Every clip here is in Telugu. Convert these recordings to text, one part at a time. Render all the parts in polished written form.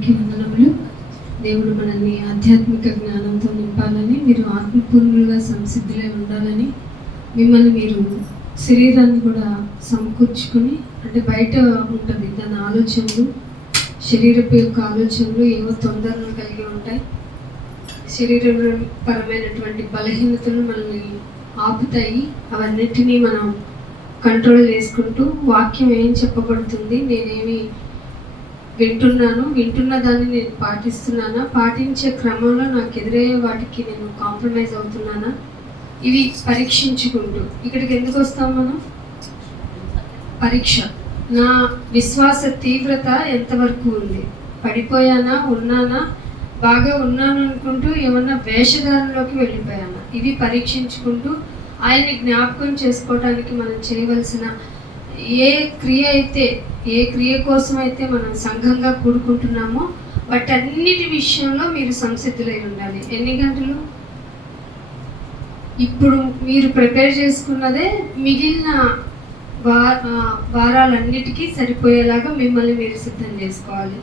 అందరికీ వందనములు. దేవుడు మనల్ని ఆధ్యాత్మిక జ్ఞానంతో నింపాలని, మీరు ఆత్మపూర్ణులుగా సంసిద్ధులై ఉండాలని, మిమ్మల్ని మీరు శరీరాన్ని కూడా సమకూర్చుకొని, అంటే బయట ఉంటుంది దాని ఆలోచనలు, శరీరపు యొక్క ఆలోచనలు ఏవో తొందరలు కలిగి ఉంటాయి. శరీరపరమైనటువంటి బలహీనతలు మనల్ని ఆపుతాయి. అవన్నిటినీ మనం కంట్రోల్ చేసుకుంటూ, వాక్యం ఏం చెప్పబడుతుంది, నేనేమి వింటున్న దాన్ని నేను పాటిస్తున్నానా, పాటించే క్రమంలో నాకు ఎదురయ్యే వాటికి నేను కాంప్రమైజ్ అవుతున్నానా, ఇవి పరీక్షించుకుంటూ. ఇక్కడికి ఎందుకు వస్తాం మనం? పరీక్ష. నా విశ్వాస తీవ్రత ఎంతవరకు ఉంది, పడిపోయానా, ఉన్నానా, బాగా ఉన్నాను అనుకుంటూ ఏమన్నా వేషధారంలోకి వెళ్ళిపోయానా, ఇవి పరీక్షించుకుంటూ ఆయన్ని జ్ఞాపకం చేసుకోవడానికి మనం చేయవలసిన ఏ క్రియ కోసం అయితే మనం సంఘంగా కూడుకుంటున్నామో వాటన్నిటి విషయంలో మీరు సంసిద్ధులై ఉండాలి. ఎన్ని గంటలు? ఇప్పుడు మీరు ప్రిపేర్ చేసుకున్నదే మిగిలిన వారాలన్నిటికీ సరిపోయేలాగా మిమ్మల్ని మీరు సిద్ధం చేసుకోవాలి.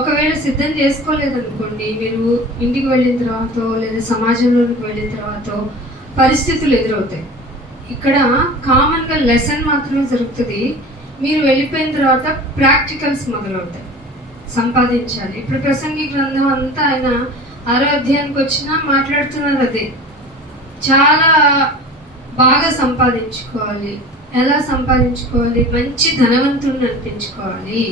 ఒకవేళ సిద్ధం చేసుకోలేదనుకోండి, మీరు ఇంటికి వెళ్ళిన తర్వాత లేదా సమాజంలోనికి వెళ్ళిన తర్వాత పరిస్థితులు ఎదురవుతాయి. ఇక్కడ కామన్గా లెసన్ మాత్రమే జరుగుతుంది. మీరు వెళ్ళిపోయిన తర్వాత ప్రాక్టికల్స్ మొదలవుతాయి. సంపాదించాలి. ఇప్పుడు ప్రసంగి గ్రంథం అంతా ఆయన 6వ అధ్యాయానికి వచ్చినా మాట్లాడుతున్నారు అదే. చాలా బాగా సంపాదించుకోవాలి. ఎలా సంపాదించుకోవాలి? మంచి ధనవంతుడిని అనిపించుకోవాలి.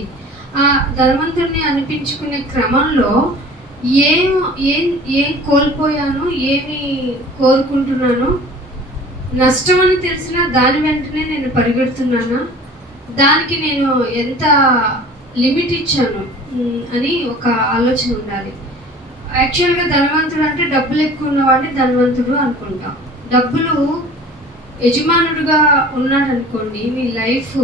ఆ ధనవంతుడిని అనిపించుకునే క్రమంలో ఏం కోల్పోయాను, ఏమి కోరుకుంటున్నాను, నష్టం అని తెలిసినా దాని వెంటనే నేను పరిగెడుతున్నానా, దానికి నేను ఎంత లిమిట్ ఇచ్చాను అని ఒక ఆలోచన ఉండాలి. యాక్చువల్గా ధనవంతుడు అంటే డబ్బులు ఎక్కువ ఉన్నవాడిని ధనవంతుడు అనుకుంటాం. డబ్బులు యజమానుడుగా ఉన్నాడు అనుకోండి, మీ లైఫ్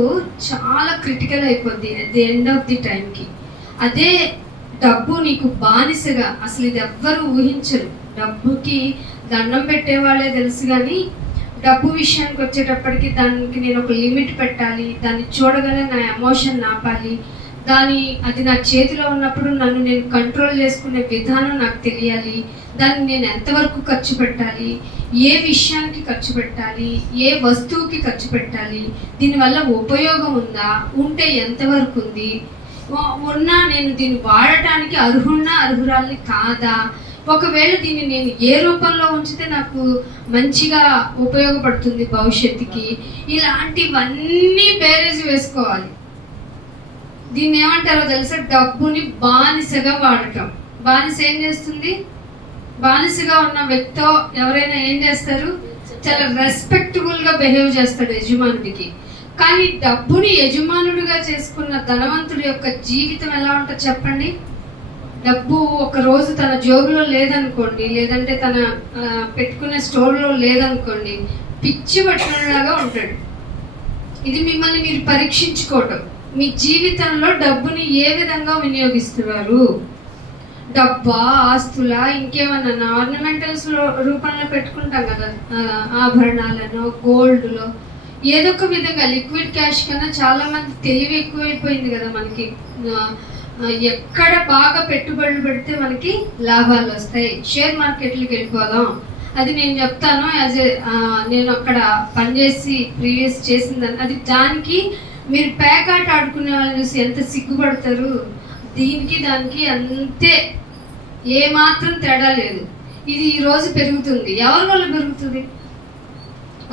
చాలా క్రిటికల్ అయిపోద్ది at the end of the టైంకి. అదే డబ్బు నీకు బానిసగా, అసలు ఇది ఎవ్వరు ఊహించరు. డబ్బుకి దండం పెట్టేవాళ్ళే తెలుసు, కానీ డబ్బు విషయానికి వచ్చేటప్పటికి దానికి నేను ఒక లిమిట్ పెట్టాలి, దాన్ని చూడగానే నా ఎమోషన్ ఆపాలి, అది నా చేతిలో ఉన్నప్పుడు నన్ను నేను కంట్రోల్ చేసుకునే విధానం నాకు తెలియాలి, దాన్ని నేను ఎంతవరకు ఖర్చు పెట్టాలి, ఏ విషయానికి ఖర్చు పెట్టాలి, ఏ వస్తువుకి ఖర్చు పెట్టాలి, దీనివల్ల ఉపయోగం ఉందా, ఉంటే ఎంతవరకు ఉంది, ఉన్నా నేను దీన్ని వాడటానికి అర్హురాల్ని కాదా, ఒకవేళ దీన్ని నేను ఏ రూపంలో ఉంచితే నాకు మంచిగా ఉపయోగపడుతుంది భవిష్యత్తుకి, ఇలాంటివన్నీ బేరేజ్ వేసుకోవాలి. దీన్ని ఏమంటారో తెలుసా? డబ్బుని బానిసగా వాడటం. బానిస ఏం చేస్తుంది? బానిసగా ఉన్న వ్యక్తితో ఎవరైనా ఏం చేస్తారు? చాలా రెస్పెక్టబుల్గా బిహేవ్ చేస్తాడు యజమానుడికి. కానీ డబ్బుని యజమానుడిగా చేసుకున్న ధనవంతుడి యొక్క జీవితం ఎలా ఉంటుంది చెప్పండి? డబ్బు ఒక రోజు తన జోబులో లేదనుకోండి, లేదంటే తన పెట్టుకునే స్టోర్లో లేదనుకోండి, పిచ్చి పట్టినలాగా ఉంటాడు. ఇది మిమ్మల్ని మీరు పరీక్షించుకోవటం. మీ జీవితంలో డబ్బుని ఏ విధంగా వినియోగిస్తున్నారు? డబ్బా, ఆస్తులా, ఇంకేమన్నా ఆర్నమెంటల్స్ రూపంలో పెట్టుకుంటాం కదా, ఆభరణాలను, గోల్డ్లో, ఏదో ఒక విధంగా. లిక్విడ్ క్యాష్ కన్నా చాలా మంది తెలివి ఎక్కువైపోయింది కదా మనకి. ఎక్కడ బాగా పెట్టుబడులు పెడితే మనకి లాభాలు వస్తాయి. షేర్ మార్కెట్లకు వెళ్ళిపోదాం, అది నేను చెప్తాను. నేను అక్కడ పనిచేసి ప్రీవియస్ చేసిందని, అది దానికి మీరు పేకాట ఆడుకునే వాళ్ళని చూసి ఎంత సిగ్గుపడతారు. దానికి అంతే, ఏమాత్రం తేడా లేదు. ఇది ఈరోజు పెరుగుతుంది. ఎవరి వల్ల పెరుగుతుంది?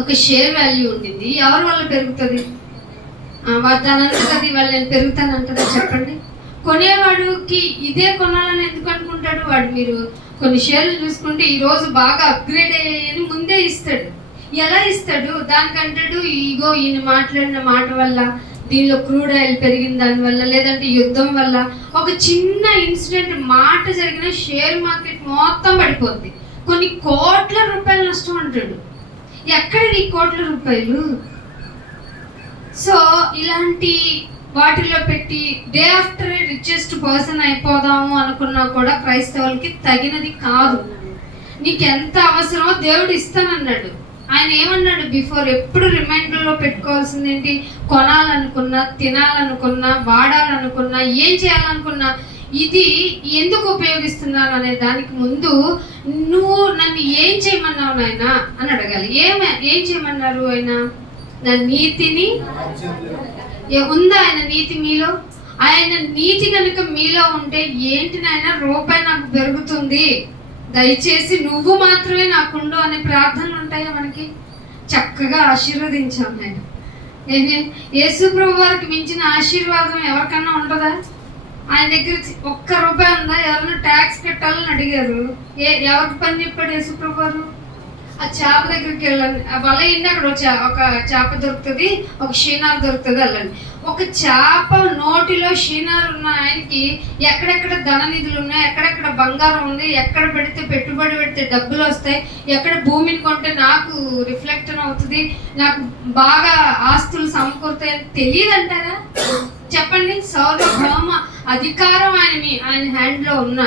ఒక షేర్ వాల్యూ ఉండింది, ఎవరి వల్ల పెరుగుతుంది? దానంతది వాళ్ళు నేను పెరుగుతానంటదా చెప్పండి? కొనేవాడికి ఇదే కొనాలని ఎందుకు అనుకుంటాడు వాడు? మీరు కొన్ని షేర్లు చూసుకుంటే ఈరోజు బాగా అప్గ్రేడ్ అయ్యాయని ముందే ఇస్తాడు. ఎలా ఇస్తాడు? దానికంటాడు ఇగో ఈయన మాట్లాడిన మాట వల్ల, దీనిలో క్రూడ్ ఆయిల్ పెరిగిన దానివల్ల, లేదంటే యుద్ధం వల్ల, ఒక చిన్న ఇన్సిడెంట్ మాట జరిగిన షేర్ మార్కెట్ మొత్తం పడిపోద్ది. కొన్ని కోట్ల రూపాయలు నష్టం అంటాడు. ఎక్కడ ఈ కోట్ల రూపాయలు? సో ఇలాంటి వాటిలో పెట్టి డే ఆఫ్టర్ రిచెస్ట్ పర్సన్ అయిపోదాము అనుకున్నా కూడా క్రైస్తవులకి తగినది కాదు. నీకు ఎంత అవసరమో దేవుడు ఇస్తానన్నాడు. ఆయన ఏమన్నాడు? బిఫోర్ ఎప్పుడు రిమైండర్లో పెట్టుకోవాల్సింది ఏంటి? కొనాలనుకున్నా, తినాలనుకున్నా, వాడాలనుకున్నా, ఏం చేయాలనుకున్నా ఇది ఎందుకు ఉపయోగిస్తున్నాను అనే దానికి ముందు నువ్వు నన్ను ఏం చేయమన్నావు నాయన అని అడగాలి. ఏం చేయమన్నారు ఆయన? నా నీతిని ఉందా ఆయన నీతి మీలో? ఆయన నీతి కనుక మీలో ఉంటే ఏంటి నాయన రూపాయి నాకు పెరుగుతుంది, దయచేసి నువ్వు మాత్రమే నాకుండు అనే ప్రార్థనలు ఉంటాయా మనకి? చక్కగా ఆశీర్వదించాం ఆయన. యేసు ప్రభు వారికి మించిన ఆశీర్వాదం ఎవరికన్నా ఉంటుందా? ఆయన దగ్గర ఒక్క రూపాయి ఉందా? ఎవరైనా ట్యాక్స్ కట్టాలని అడిగారు, ఎవరికి పని చెప్పాడు యేసు ప్రభు వారు? ఆ చేప దగ్గరికి వెళ్ళండి, ఆ వల ఇండి అక్కడ ఒక చేప దొరుకుతుంది, ఒక షీనార్ దొరుకుతుంది, వెళ్ళండి. ఒక చేప నోటిలో షీనార్ ఉన్న ఆయనకి ఎక్కడెక్కడ ధన నిధులు ఉన్నాయి, ఎక్కడెక్కడ బంగారం ఉంది, ఎక్కడ పెడితే పెట్టుబడి పెడితే డబ్బులు వస్తాయి, ఎక్కడ భూమిని కొంటే నాకు రిఫ్లెక్షన్ అవుతుంది, నాకు బాగా ఆస్తులు సమకూరుతాయని తెలియదు అంటారా? చెప్పండి. సౌరభ్రమ అధికారం ఆయన హ్యాండ్లో ఉన్న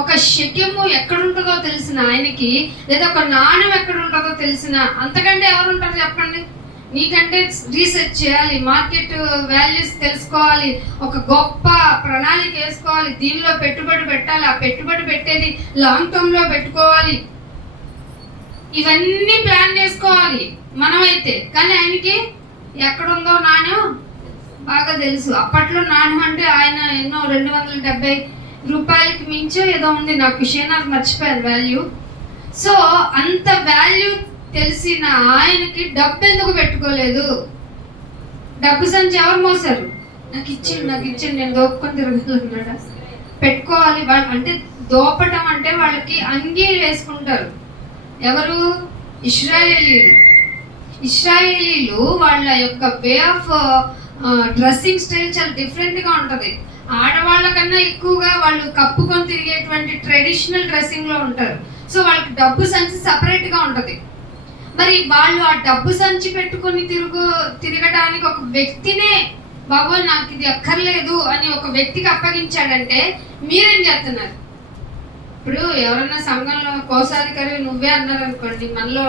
ఒక శక్యము ఎక్కడుంటుందో తెలిసిన ఆయనకి, లేదా ఒక నాణ్యం ఎక్కడుంటుందో తెలిసిన అంతకంటే ఎవరు ఉంటారు చెప్పండి? నీకంటే రీసెర్చ్ చేయాలి, మార్కెట్ వాల్యూస్ తెలుసుకోవాలి, ఒక గొప్ప ప్రణాళిక వేసుకోవాలి, దీనిలో పెట్టుబడి పెట్టాలి, ఆ పెట్టుబడి పెట్టేది లాంగ్ టర్మ్ లో పెట్టుకోవాలి, ఇవన్నీ ప్లాన్ చేసుకోవాలి మనమైతే. కానీ ఆయనకి ఎక్కడుందో నాణ్యం బాగా తెలుసు. అప్పట్లో నాణ్యం అంటే ఆయన ఎన్నో 270 రూపాయలకి మించో ఏదో ఉంది, నాకు విషయం నాకు మర్చిపోయాను వాల్యూ. సో అంత వాల్యూ తెలిసిన ఆయనకి డబ్బు ఎందుకు పెట్టుకోలేదు? డబ్బు సంచి ఎవరు మోసారు? నాకు ఇచ్చిండు నేను దోపుకొని తిరగలుగుతున్నాడా? పెట్టుకోవాలి. అంటే దోపటం అంటే వాళ్ళకి అంగీ వేసుకుంటారు. ఎవరు? ఇశ్రాయేలీలు వాళ్ళ యొక్క వే ఆఫ్ డ్రెస్సింగ్ స్టైల్ చాలా డిఫరెంట్గా ఉంటుంది. ఆడవాళ్ళ కన్నా ఎక్కువగా వాళ్ళు కప్పుకొని తిరిగేటువంటి ట్రెడిషనల్ డ్రెస్సింగ్లో ఉంటారు. సో వాళ్ళకి డబ్బు సంచి సపరేట్గా ఉంటుంది. మరి వాళ్ళు ఆ డబ్బు సంచి పెట్టుకొని తిరగడానికి ఒక వ్యక్తినే, బాబోయ్ నాకు ఇది అక్కర్లేదు అని ఒక వ్యక్తికి అప్పగించాడంటే మీరేం చేస్తున్నారు? ఇప్పుడు ఎవరన్నా సంఘంలో కోశాధికారి నువ్వే అన్నారు అనుకోండి, మనలో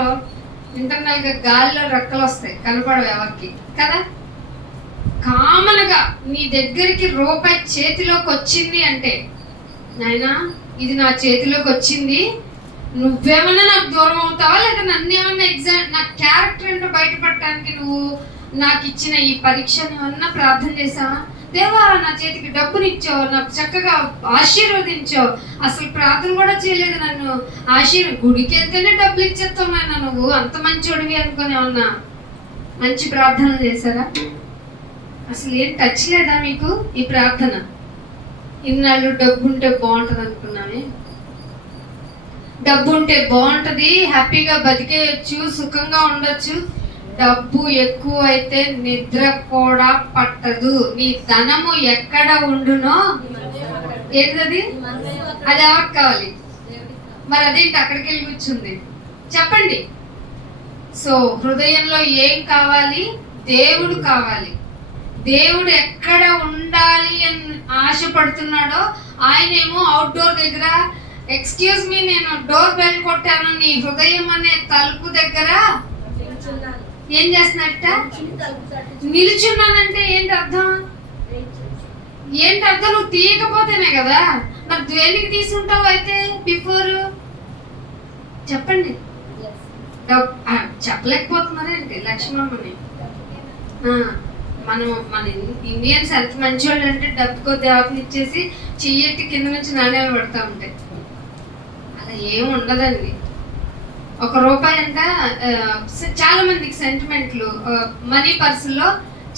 ఇంటర్నల్గా గాలిలో రెక్కలు వస్తాయి, కనపడవు ఎవరికి కదా. కామన్గా నీ దగ్గరికి రూపాయి చేతిలోకి వచ్చింది అంటే, నాయనా ఇది నా చేతిలోకి వచ్చింది, నువ్వేమన్నా నాకు దూరం అవుతావా, లేదా నన్ను ఏమన్నా నా క్యారెక్టర్ ఏంటో బయటపడటానికి నువ్వు నాకు ఇచ్చిన ఈ పరీక్షను ఏమన్నా ప్రార్థన చేసావా? దేవా నా చేతికి డబ్బునిచ్చావు, నాకు చక్కగా ఆశీర్వదించావు, అసలు ప్రార్థన కూడా చేయలేదు, నన్ను గుడికి వెళ్తేనే డబ్బులు ఇచ్చేస్తావు నాయన, నువ్వు అంత మంచోడివి అనుకుని ఏమన్నా మంచి ప్రార్థనలు చేశారా? అసలు ఏం టచ్ లేదా మీకు ఈ ప్రార్థన? ఇన్నాళ్ళు డబ్బు ఉంటే బాగుంటుంది అనుకున్నామే, డబ్బు ఉంటే బాగుంటుంది, హ్యాపీగా బతికేయచ్చు, సుఖంగా ఉండొచ్చు. డబ్బు ఎక్కువ అయితే నిద్ర కూడా పట్టదు. నీ ధనము ఎక్కడ ఉండునో ఏంటది? అది ఎవరికి కావాలి? మరి అదేంటి అక్కడికి వెళ్ళి కూర్చుంది? చెప్పండి. సో హృదయంలో ఏం కావాలి? దేవుడు కావాలి. దేవుడు ఎక్కడ ఉండాలి అని ఆశపడుతున్నాడో ఆయనేమో అవుట్డోర్ దగ్గర, ఎక్స్క్యూజ్ మీ నేను డోర్ బెల్ కొట్టాను, నీ హృదయం అనే తలుపు దగ్గర ఏం చేస్తున్నట్ట? నిలుచున్నానంటే ఏంటి అర్థం? నువ్వు తీయకపోతేనే కదా. మరి దేనికి తీసుకుంటావు అయితే బిఫోర్? చెప్పండి. చెప్పలేకపోతున్నారేంటి లక్ష్మమ్మని? మన ఇండియన్స్ ఎంత మంచివాళ్ళు అంటే డబ్బుకో దేవతలు ఇచ్చేసి చెయ్యట్టి కింద నుంచి నాణ్యాలు పడుతూ ఉంటాయి. అలా ఏం ఉండదండి. ₹1 అంట చాలా మందికి సెంటిమెంట్లు. మనీ పర్సులో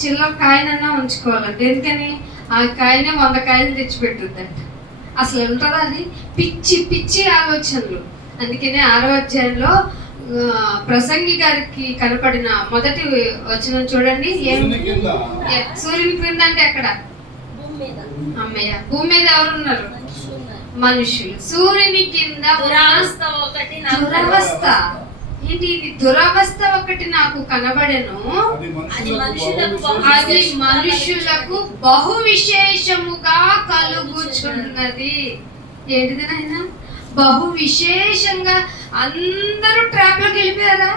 చిల్లర కాయనన్నా ఉంచుకోవాలంటే, ఎందుకని ఆ కాయనే 100 కాయలు తెచ్చిపెట్టుద్దంట. అసలు ఉంటుందా అది? పిచ్చి ఆలోచనలు. అందుకనే 6వ అధ్యాయంలో ప్రసంగి గారికి కనపడిన మొదటి వచనం చూడండి. సూర్యుని క్రింద అంటే ఎక్కడ? అమ్మయ్య, భూమి మీద ఎవరున్నారు? మనుషులు. సూర్యుని కింద దురవస్థ ఏంటి? ఇది దురవస్థ ఒకటి నాకు కనబడెను, అది మనుషులకు బహు విశేషముగా కలుగుచున్నది. ఏంటిది నాయనా? బహు విశేషంగా. అందరూ ట్రాప్ లోకి వెళ్ళిపోయారా?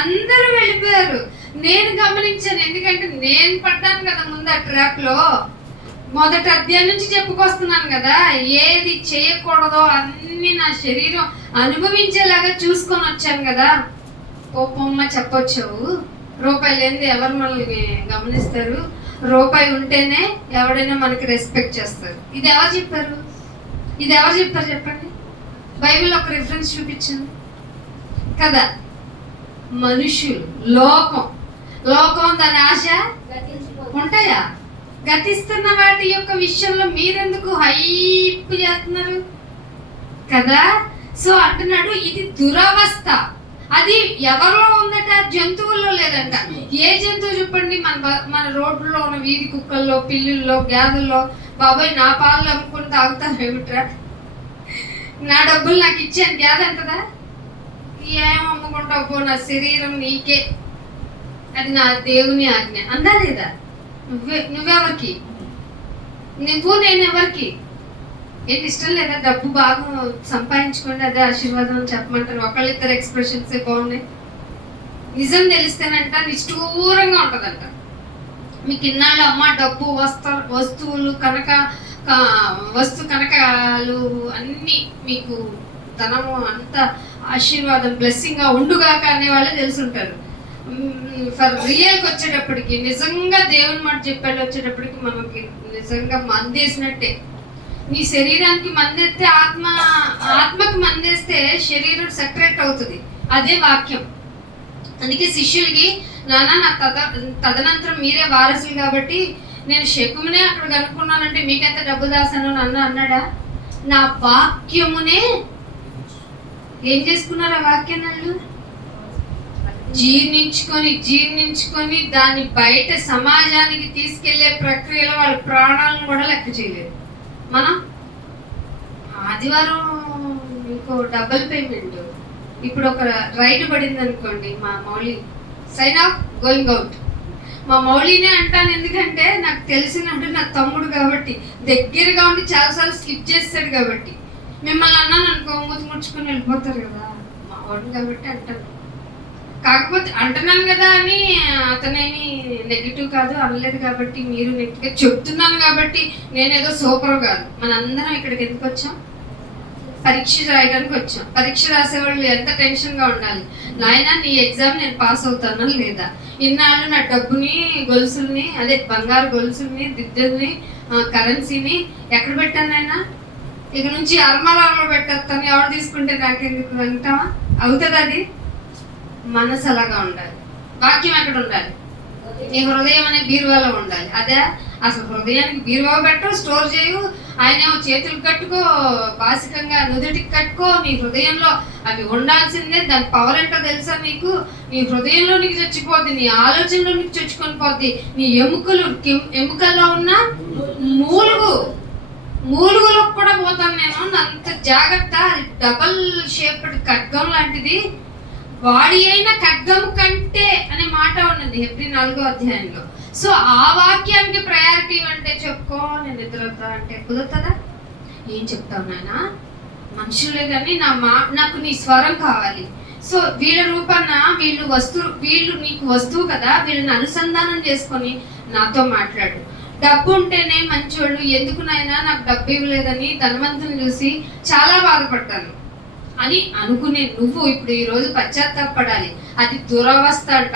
అందరూ వెళ్ళిపోయారు. నేను గమనించాను, ఎందుకంటే నేను పడ్డాను కదా ముందు ఆ ట్రాప్ లో. మొదటి అధ్యాయం నుంచి చెప్పుకొస్తున్నాను కదా, ఏది చేయకూడదో అన్ని నా శరీరం అనుభవించేలాగా చూసుకొని వచ్చాను కదా. పోపమ్మ చెప్పొచ్చావు, రూపాయి లేనిది ఎవరు మనల్ని గమనిస్తారు, రూపాయి ఉంటేనే ఎవడైనా మనకి రెస్పెక్ట్ చేస్తారు. ఇది ఎవరు చెప్పారు? ఇది ఎవరు చెప్పారు చెప్పండి? బైబిల్ ఒక రిఫరెన్స్ చూపించండి కదా. మనుషులు, లోకం దాని ఆశ ఉంటాయా? గతిస్తున్న వాటి యొక్క విషయంలో మీరెందుకు హైప్ చేస్తున్నారు కదా? సో అంటున్నాడు ఇది దురవస్థ. అది ఎవరిలో ఉందట? జంతువుల్లో లేదంట. ఏ జంతువు చెప్పండి? మన రోడ్లలో ఉన్న వీధి కుక్కల్లో, పిల్లుల్లో, గ్యాదుల్లో, బాబాయ్ నా పాలు అమ్ముకుని తాగుతాను ఏమిట్రా, నా డబ్బులు నాకు ఇచ్చాను గ్యాద్ అంటదా? ఏం అమ్ముకుంటావు పో, నా శరీరం నీకే, అది నా దేవుని ఆజ్ఞ అందా లేదా? నువ్వెవరికి? నేను ఎవరికి? ఏంటి ఇష్టం లేదా? డబ్బు బాగా సంపాదించుకోండి, అదే ఆశీర్వాదం అని చెప్పమంటారు. ఒకళ్ళిద్దరు ఎక్స్ప్రెషన్స్ బాగున్నాయి. నిజం తెలిస్తేనంట నిష్ఠూరంగా ఉంటుందంట. మీకు ఇన్నాళ్ళు అమ్మ డబ్బు, వస్తువులు, కనకాలు అన్నీ మీకు ధనము అంత ఆశీర్వాదం బ్లెస్సింగ్గా ఉండుగాక అనే వాళ్ళే తెలుసుంటారు. ఫర్ రియల్కి వచ్చేటప్పటికి, నిజంగా దేవుని మాట చెప్పాడు వచ్చేటప్పటికి మనకి నిజంగా మందేసినట్టే. నీ శరీరానికి మందేస్తే ఆత్మకి మందేస్తే శరీరం సెపరేట్ అవుతుంది. అదే వాక్యం. అందుకే శిష్యులకి, నాన్న నా తదనంతరం మీరే వారసులు కాబట్టి నేను శకుమునే అక్కడ కనుక్కున్నానంటే మీకెంత డబ్బు దాసాను నాన్న అన్నాడా? నా వాక్యమునే ఏం చేసుకున్నారు? ఆ వాక్యాన్ని జీర్ణించుకొని దాన్ని బయట సమాజానికి తీసుకెళ్లే ప్రక్రియలో వాళ్ళ ప్రాణాలను కూడా లెక్క చేయలేదు. మనం ఆదివారం ఇంకో డబుల్ పేమెంట్, ఇప్పుడు ఒక రైడ్ పడింది అనుకోండి, మా Mouli sign off going out. మా మౌలినే అంటాను, ఎందుకంటే నాకు తెలిసినట్టు నా తమ్ముడు కాబట్టి, దగ్గరగా ఉండి చాలాసార్లు స్కిప్ చేస్తాడు కాబట్టి. మిమ్మల్ని అన్నాను అనుకో, మూతి ముడుచుకొని వెళ్ళిపోతారు కదా, మా వాడు కాబట్టి అంటాను. కాకపోతే అంటున్నాను కదా అని అతనేమి నెగిటివ్ కాదు, అనలేదు కాబట్టి మీరు నెగిటివ్గా చెప్తున్నాను కాబట్టి నేనేదో సూపర్ కాదు. మనందరం ఇక్కడికి ఎందుకు వచ్చాం? పరీక్ష రాయడానికి వచ్చాం. పరీక్ష రాసేవాళ్ళు ఎంత టెన్షన్గా ఉండాలి. నాయన నీ ఎగ్జామ్ నేను పాస్ అవుతానా లేదా? ఇన్నాళ్ళు నా డబ్బుని, గొలుసుల్ని, అదే బంగారు గొలుసుల్ని, దిద్దుల్ని, కరెన్సీని ఎక్కడ పెట్టాను నాయన? ఇక నుంచి అర్మరాలో పెట్టేస్తాను, ఎవరు తీసుకుంటే నాకెందుకు అంటావా? అవుతుంది అది. మనసు అలాగా ఉండాలి. వాక్యం ఎక్కడ ఉండాలి? నీ హృదయం అనే బీరువాలో ఉండాలి. అదే అసలు హృదయానికి బీరువా పెట్టు, స్టోర్ చేయు. ఆయనేమో చేతులకు కట్టుకో, బాసికంగా నుదుటికి కట్టుకో. నీ హృదయంలో అవి ఉండాల్సిందే. దాని పవర్ ఏంటో తెలుసా నీకు? నీ హృదయంలోనికి చచ్చిపోద్ది, నీ ఆలోచనలోనికి చొచ్చుకొని పోద్ది. నీ ఎముకల్లో ఉన్న మూలుగులకు కూడా పోతాను నేను. అంత జాగ్రత్త. అది డబల్ షేప్డ్ ఖడ్గం లాంటిది. వాడి అయిన ఖడ్గం కంటే అనే మాట ఉన్నది హెబ్రీ 4వ అధ్యాయంలో. సో ఆ వాక్యానికి ప్రయారిటీ అంటే చెప్పుకో, నేను నిద్రవుతా అంటే కుదురుతుందా? ఏం చెప్తావు నాయన? మనుషులే కానీ నాకు నీ స్వరం కావాలి. సో వీళ్ళ రూపాన వీళ్ళు నీకు వస్తువు కదా, వీళ్ళని అనుసంధానం చేసుకొని నాతో మాట్లాడు. డబ్బు ఉంటేనే మంచోళ్ళు, ఎందుకు నాయన నాకు డబ్బు ఇవ్వలేదని ధనవంతుని చూసి చాలా బాధపడ్డాను అని అనుకునే నువ్వు ఇప్పుడు ఈరోజు పశ్చాత్తాపడాలి. అది దురవస్థ అంట.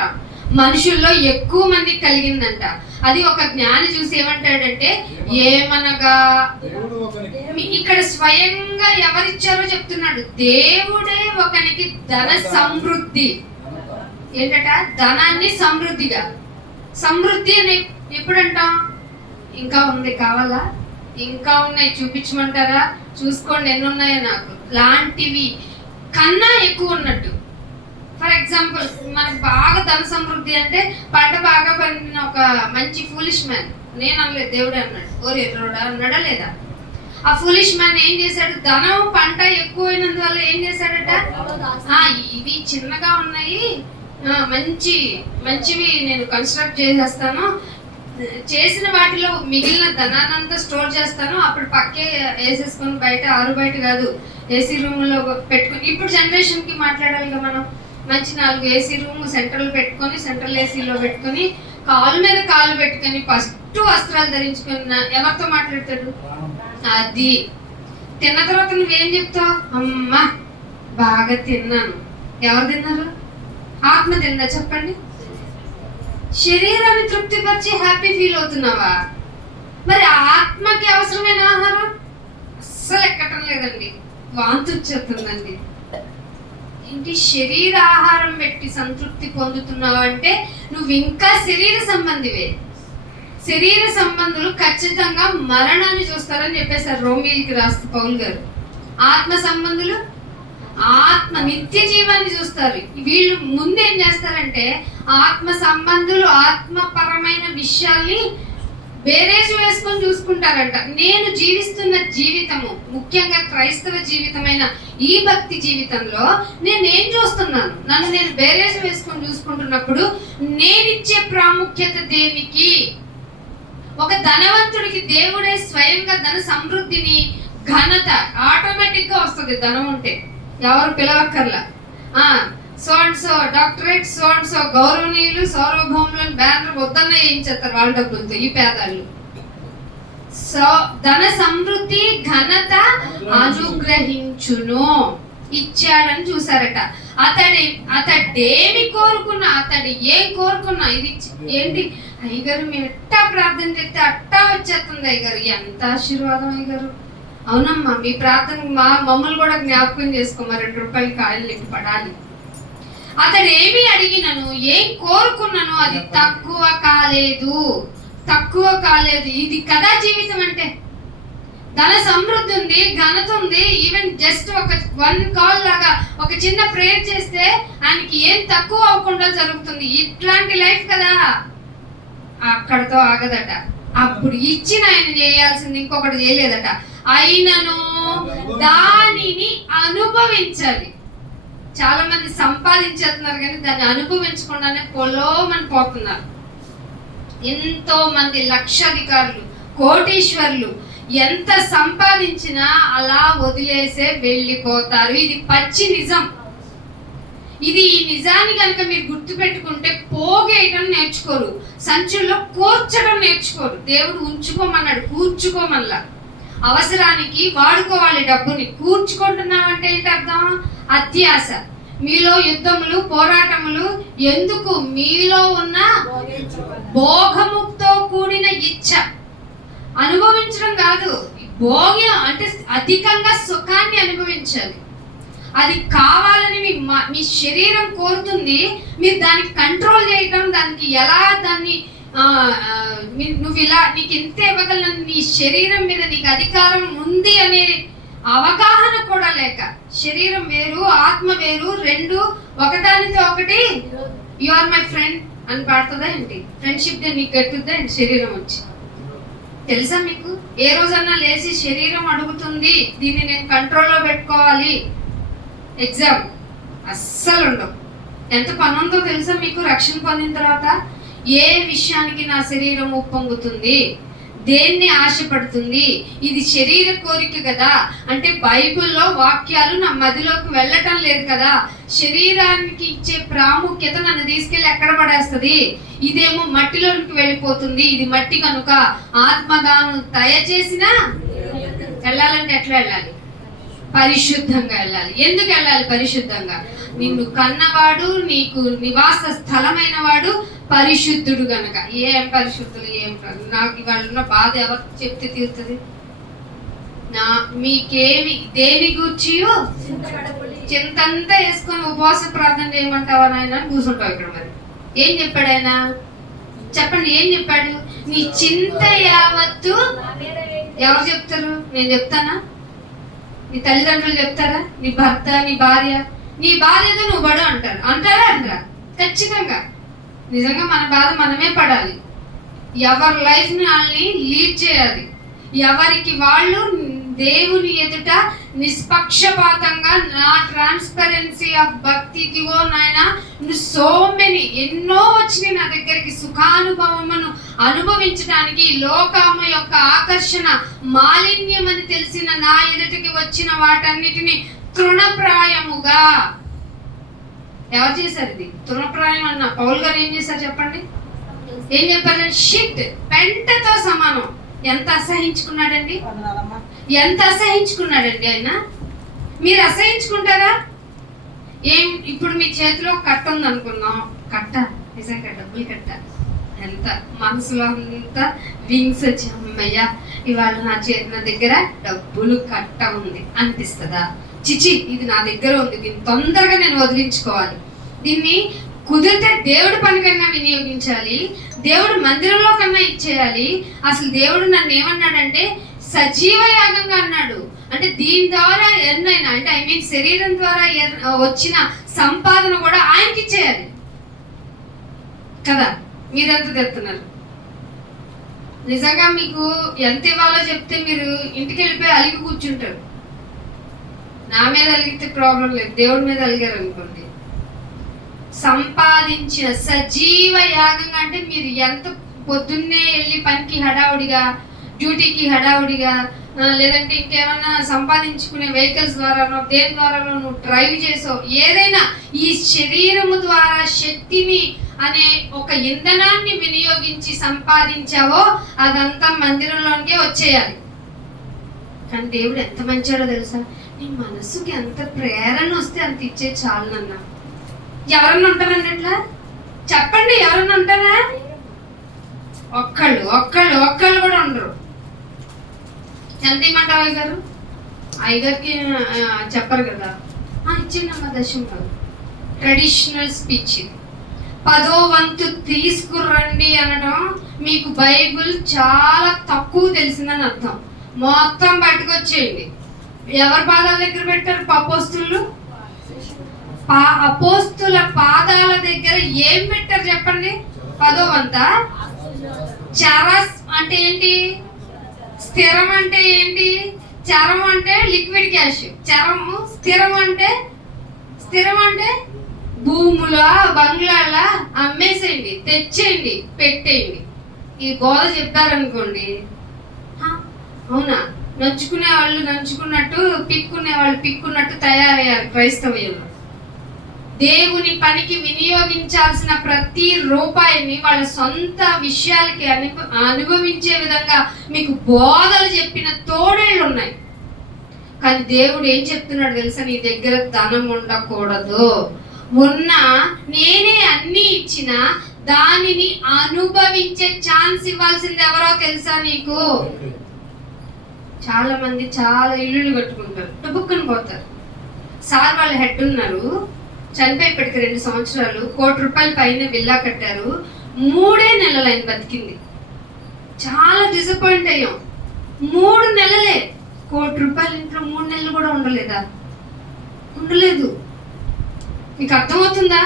మనుషుల్లో ఎక్కువ మందికి కలిగిందంట. అది ఒక జ్ఞాని చూసి ఏమంటాడంటే, ఏమనగా ఇక్కడ స్వయంగా ఎవరిచ్చారో చెప్తున్నాడు. దేవుడే ఒకనికి ధన సమృద్ధి ఏంటట? ధనాన్ని సమృద్ధి అని ఎప్పుడంటాం? ఇంకా ఉంది, కావాలా? ఇంకా ఉన్నాయి, చూపించమంటారా? చూసుకోండి ఎన్ని ఉన్నాయో. నాకు లాంటివి కన్నా ఎక్కువ ఉన్నట్టు. ఫర్ ఎగ్జాంపుల్, మనకు బాగా ధన సమృద్ధి అంటే పంట బాగా పండిన ఒక మంచి ఫూలిష్ మ్యాన్, నేను అనలేదు, దేవుడే అన్నాడు. ఓ ఎర్రోడా అన్నాడా లేదా? ఆ ఫూలిష్ మ్యాన్ ఏం చేశాడు? ధనం పంట ఎక్కువైనందువల్ల ఏం చేశాడట? ఇవి చిన్నగా ఉన్నాయి, మంచివి నేను కన్స్ట్రక్ట్ చేసేస్తాను, చేసిన వాటిలో మిగిలిన ధనాన్నంతా స్టోర్ చేస్తాను, అప్పుడు పక్కే వేసేసుకొని బయట, బయట కాదు, ఏసీ రూమ్లో పెట్టుకొని. ఇప్పుడు జనరేషన్కి మాట్లాడాలిగా మనం. మంచి 4 ఏసీ రూమ్ సెంట్రల్ పెట్టుకొని, సెంట్రల్ ఏసీలో పెట్టుకొని కాలు మీద కాలు పెట్టుకొని ఫస్ట్ వస్త్రాలు ధరించుకున్న ఎవరితో మాట్లాడతాడు? అది తిన్న తర్వాత నువ్వేం చెప్తావు? అమ్మా బాగా తిన్నాను. ఎవరు తిన్నారు? ఆత్మ తిందా? చెప్పండి. శరీరాన్ని తృప్తిపరిచి హ్యాపీ ఫీల్ అవుతున్నావా? మరి ఆత్మకి అవసరమైన ఆహారం అస్సలు ఎక్కటం లేదండి, వాంతి వచ్చేస్తుందండి. ఏంటి శరీర ఆహారం పెట్టి సంతృప్తి పొందుతున్నావు అంటే నువ్వు ఇంకా శరీర సంబంధివే. శరీర సంబంధులు ఖచ్చితంగా మరణాన్ని చూస్తారని చెప్పేశారు రోమీయులకి రాస్తూ పౌలు గారు. ఆత్మ సంబంధులు ఆత్మ నిత్య జీవాన్ని చూస్తారు. వీళ్ళు ముందు ఏం చేస్తారంటే ఆత్మ సంబంధులు ఆత్మపరమైన విషయాల్ని బేరేజ్ వేసుకొని చూసుకుంటారంట. నేను జీవిస్తున్న జీవితము, ముఖ్యంగా క్రైస్తవ జీవితమైన ఈ భక్తి జీవితంలో నేనేం చూస్తున్నాను, నన్ను నేను బేరేజ్ వేసుకొని చూసుకుంటున్నప్పుడు నేనిచ్చే ప్రాముఖ్యత దేనికి? ఒక ధనవంతుడికి దేవుడే స్వయంగా ధన సమృద్ధిని, ఘనత ఆటోమేటిక్ గా వస్తుంది. ధనం ఉంటే ఎవరు పిలవక్కర్లా. So and so doctorate, so and so గౌరవనీయులు, సార్వభౌములను బ్యానర్ వద్దన్న వేయించేస్తారు వాళ్ళ డబ్బులతో ఈ పేదాళ్ళు. సో ధన సమృద్ధి, ఘనత అనుగ్రహించును ఇచ్చాడని చూసారట. అతడేమి కోరుకున్నా, అతడు ఏం కోరుకున్నా ఇది ఏంటి అయ్యగారు మేము ఎట్టా ప్రార్థన చేస్తే అట్టా వచ్చేస్తుంది అయ్యగారు. ఎంత ఆశీర్వాదం అయ్యగారు. అవునమ్మా మీ ప్రార్థన మమ్మల్ని కూడా జ్ఞాపకం చేసుకో, మరి 2 రూపాయలు కాయలు లెక్కి పడాలి. అతడు ఏమి అడిగినను, ఏం కోరుకున్నాను అది తక్కువ కాలేదు. ఇది కదా జీవితం అంటే. ధన సమృద్ధి ఉంది, ఘనత ఉంది. ఈవెన్ జస్ట్ ఒక 1 కాల్ లాగా ఒక చిన్న ప్రేయర్ చేస్తే ఆయనకి ఏం తక్కువ అవ్వకుండా జరుగుతుంది. ఇట్లాంటి లైఫ్ కదా. అక్కడతో ఆగదట. అప్పుడు ఇచ్చిన ఆయన చేయాల్సింది ఇంకొకటి చేయలేదట. అయినను దానిని అనుభవించాలి. చాలా మంది సంపాదించేస్తున్నారు కానీ దాన్ని అనుభవించకుండానే పొలోమని పోతున్నారు. ఎంతో మంది లక్షాధికారులు, కోటీశ్వర్లు ఎంత సంపాదించినా అలా వదిలేసే వెళ్ళిపోతారు. ఇది పచ్చి నిజం. ఈ నిజాన్ని కనుక మీరు గుర్తు పెట్టుకుంటే పోగేయటం నేర్చుకోరు, సంచుల్లో కూర్చడం నేర్చుకోరు. దేవుడు ఉంచుకోమన్నాడు, కూర్చుకోమల్లా. అవసరానికి వాడుకోవాలి డబ్బుని. కూర్చుకుంటున్నామంటే ఏంటి అర్థం? అత్యాశ. మీలో యుద్ధములు, పోరాటములు ఎందుకు? మీలో ఉన్న భోగముతో కూడిన ఇచ్చ. అనుభవించడం కాదు, భోగ్యం అంటే అధికంగా సుఖాన్ని అనుభవించాలి. అది కావాలని మీ శరీరం కోరుతుంది. మీరు దానికి కంట్రోల్ చేయటం, దానికి ఎలా దాన్ని నువ్వు ఇలా నీకు ఎంత ఇవ్వగలను, నీ శరీరం మీద నీకు అధికారం ఉంది అనే అవగాహన కూడా లేక, శరీరం వేరు ఆత్మ వేరు, రెండు ఒకదానితో ఒకటి. యు ఆర్ మై ఫ్రెండ్ అని పాడుతుందా ఏంటి? ఫ్రెండ్షిప్ డే నీకు కట్టుద్దా ఏంటి శరీరం వచ్చి? తెలుసా మీకు? ఏ రోజన్నా లేచి శరీరం అడుగుతుంది దీన్ని నేను కంట్రోల్లో పెట్టుకోవాలి, ఎగ్జామ్ అస్సలు ఉండవు. ఎంత పని ఉందో తెలుసా మీకు? రక్షణ పొందిన తర్వాత ఏ విషయానికి నా శరీరం ఉప్పొంగుతుంది, దేన్ని ఆశపడుతుంది, ఇది శరీర కోరిక కదా అంటే బైబిల్లో వాక్యాలు నా మదిలోకి వెళ్ళటం లేదు కదా. శరీరానికి ఇచ్చే ప్రాముఖ్యత నన్ను తీసుకెళ్ళి ఎక్కడ పడేస్తుంది? ఇదేమో మట్టిలోనికి వెళ్ళిపోతుంది, ఇది మట్టి కనుక ఆత్మదానం దయచేసినా వెళ్ళాలంటే ఎట్లా వెళ్ళాలి? పరిశుద్ధంగా వెళ్ళాలి. ఎందుకు వెళ్ళాలి పరిశుద్ధంగా? నిన్ను కన్నవాడు, నీకు నివాస స్థలమైన వాడు పరిశుద్ధుడు గనక. ఏం పరిశుద్ధులు ఏం? నాకు ఇవాళ ఉన్న బాధ ఎవరు చెప్తే తీరుతుంది? మీకేమి దేని గూర్చియో చింతంతా వేసుకొని ఉపవాస ప్రార్థన చేయమంటావా నాయన అని కూర్చుంటావు ఇక్కడ. మరి ఏం చెప్పాడు ఆయన? చెప్పండి, ఏం చెప్పాడు? నీ చింత యావత్తు ఎవరు చెప్తారు? నేను చెప్తానా? నీ తల్లిదండ్రులు చెప్తారా? నీ భర్త, నీ భార్యతో నువ్వు పడు అంటారు. అంటారా? ఖచ్చితంగా. నిజంగా మన బాధ మనమే పడాలి. ఎవరి లైఫ్ ని వాళ్ళని లీడ్ చేయాలి. ఎవరికి వాళ్ళు దేవుని ఎదుట నిష్పక్షపాతంగా, నా ట్రాన్స్పరెన్సీ ఆఫ్ భక్తి. ఇదిగో నాయన నువ్వు సో మెనీ ఎన్నో వచ్చినాయి నా దగ్గరికి సుఖానుభవమును అనుభవించడానికి. లోకము యొక్క ఆకర్షణ మాలిన్యం అని తెలిసిన నా ఎదుటికి వచ్చిన వాటన్నిటిని తృణప్రాయముగా ఎవరు చేశారు? ఇది తృణప్రాయం అన్న పౌలు గారు ఏం చేశారు చెప్పండి? ఏం చెప్పారు? షిట్, పెంటతో సమానం. ఎంత అసహించుకున్నాడండి, ఎంత అసహించుకున్నాడండి ఆయన. మీరు అసహించుకుంటారా? ఏం ఇప్పుడు మీ చేతిలో కట్ట ఉంది అనుకున్నాం, కట్ట నిజంగా డబ్బులు కట్ట, ఎంత మనసులో అంతా వింగ్స్ వచ్చి అమ్మయ్య ఇవాళ నా దగ్గర డబ్బులు కట్ట ఉంది అనిపిస్తుందా? చిచి, ఇది నా దగ్గర ఉంది, దీన్ని తొందరగా నేను వదిలించుకోవాలి, దీన్ని కుదిరితే దేవుడి పనికన్నా వినియోగించాలి, దేవుడు మందిరంలో కన్నా ఇచ్చేయాలి. అసలు దేవుడు నన్ను ఏమన్నాడంటే సజీవ యాగంగా అన్నాడు. అంటే దీని ద్వారా ఎన్నైనా, అంటే ఐ మీన్ శరీరం ద్వారా వచ్చిన సంపాదన కూడా ఆయనకి ఇచ్చేయాలి కదా. మీరెంత తెస్తున్నారు? నిజంగా మీకు ఎంత ఇవ్వాలో చెప్తే మీరు ఇంటికి వెళ్ళిపోయి అలిగి కూర్చుంటారు. నా మీద అలిగితే ప్రాబ్లం లేదు, దేవుడి మీద అలిగారు అనుకోండి. సంపాదించిన సజీవ యాగంగా అంటే మీరు ఎంత పొద్దున్నే వెళ్ళి పనికి హడావుడిగా, డ్యూటీకి హడావుడిగా, లేదంటే ఇంకేమన్నా సంపాదించుకునే వెహికల్స్ ద్వారానో దేని ద్వారానో నువ్వు డ్రైవ్ చేసావు, ఏదైనా ఈ శరీరము ద్వారా శక్తిని అనే ఒక ఇంధనాన్ని వినియోగించి సంపాదించావో అదంతా మందిరంలోనికే వచ్చేయాలి. కానీ దేవుడు ఎంత మంచాడో తెలుసా? నీ మనసుకి ఎంత ప్రేరణ వస్తే అంత ఇచ్చే చాలు నన్న. ఎవరన్నా ఉంటారండి అట్లా? చెప్పండి, ఎవరన్నా ఉంటారా? ఒక్కళ్ళు కూడా ఉండరు. ఎంత ఇమ్మంటావు అయ్యగారు? అయ్యగారికి చెప్పరు కదా, ఇచ్చిండమ్మా దశంలో ట్రెడిషనల్ స్పీచ్. 10వ వంతు తీసుకురండి అనడం మీకు బైబిల్ చాలా తక్కువ తెలిసిందని అర్థం. మొత్తం పట్టుకొచ్చేయండి. ఎవరి పాదాల దగ్గర పెట్టారు? అపోస్తులు. అపోస్తుల పాదాల దగ్గర ఏం పెట్టారు చెప్పండి? 10వ వంత. చరస్ అంటే ఏంటి? స్థిరం అంటే ఏంటి? చరం అంటే లిక్విడ్ క్యాష్, చరము. స్థిరం అంటే భూముల బంగ్లాల అమ్మేసేయండి, తెచ్చేయండి, పెట్టేయండి. ఈ బోధ చెప్పారనుకోండి, అవునా, నంచుకునే వాళ్ళు నంచుకున్నట్టు, పిక్కునే వాళ్ళు పిక్కున్నట్టు తయారయ్యారు క్రైస్తవ్యంలో. దేవుని పనికి వినియోగించాల్సిన ప్రతి రూపాయిని వాళ్ళ సొంత విషయాలకి అనుభవించే విధంగా మీకు బోధలు చెప్పిన తోడేళ్ళు ఉన్నాయి. కానీ దేవుడు ఏం చెప్తున్నాడు తెలుసా? నీ దగ్గర ధనం ఉండకూడదు, ఉన్నా నేనే అన్ని ఇచ్చిన దానిని అనుభవించే ఛాన్స్ ఇవ్వాల్సింది ఎవరో తెలుసా నీకు? చాలా మంది చాలా ఇల్లులు కట్టుకుంటారు, టుబుక్కుని పోతారు. సార్ వాళ్ళ హెడ్ ఉన్నారు, చనిపోయిప్పటికి 2 సంవత్సరాలు, ₹1,00,00,000 పైన విల్లా కట్టారు. 3 నెలలు ఆయన బతికింది. చాలా డిసప్పాయింట్ అయ్యాం. 3 నెలలే ₹1,00,00,000 ఇంట్లో 3 నెలలు కూడా ఉండలేదు. మీకు అర్థమవుతుందా?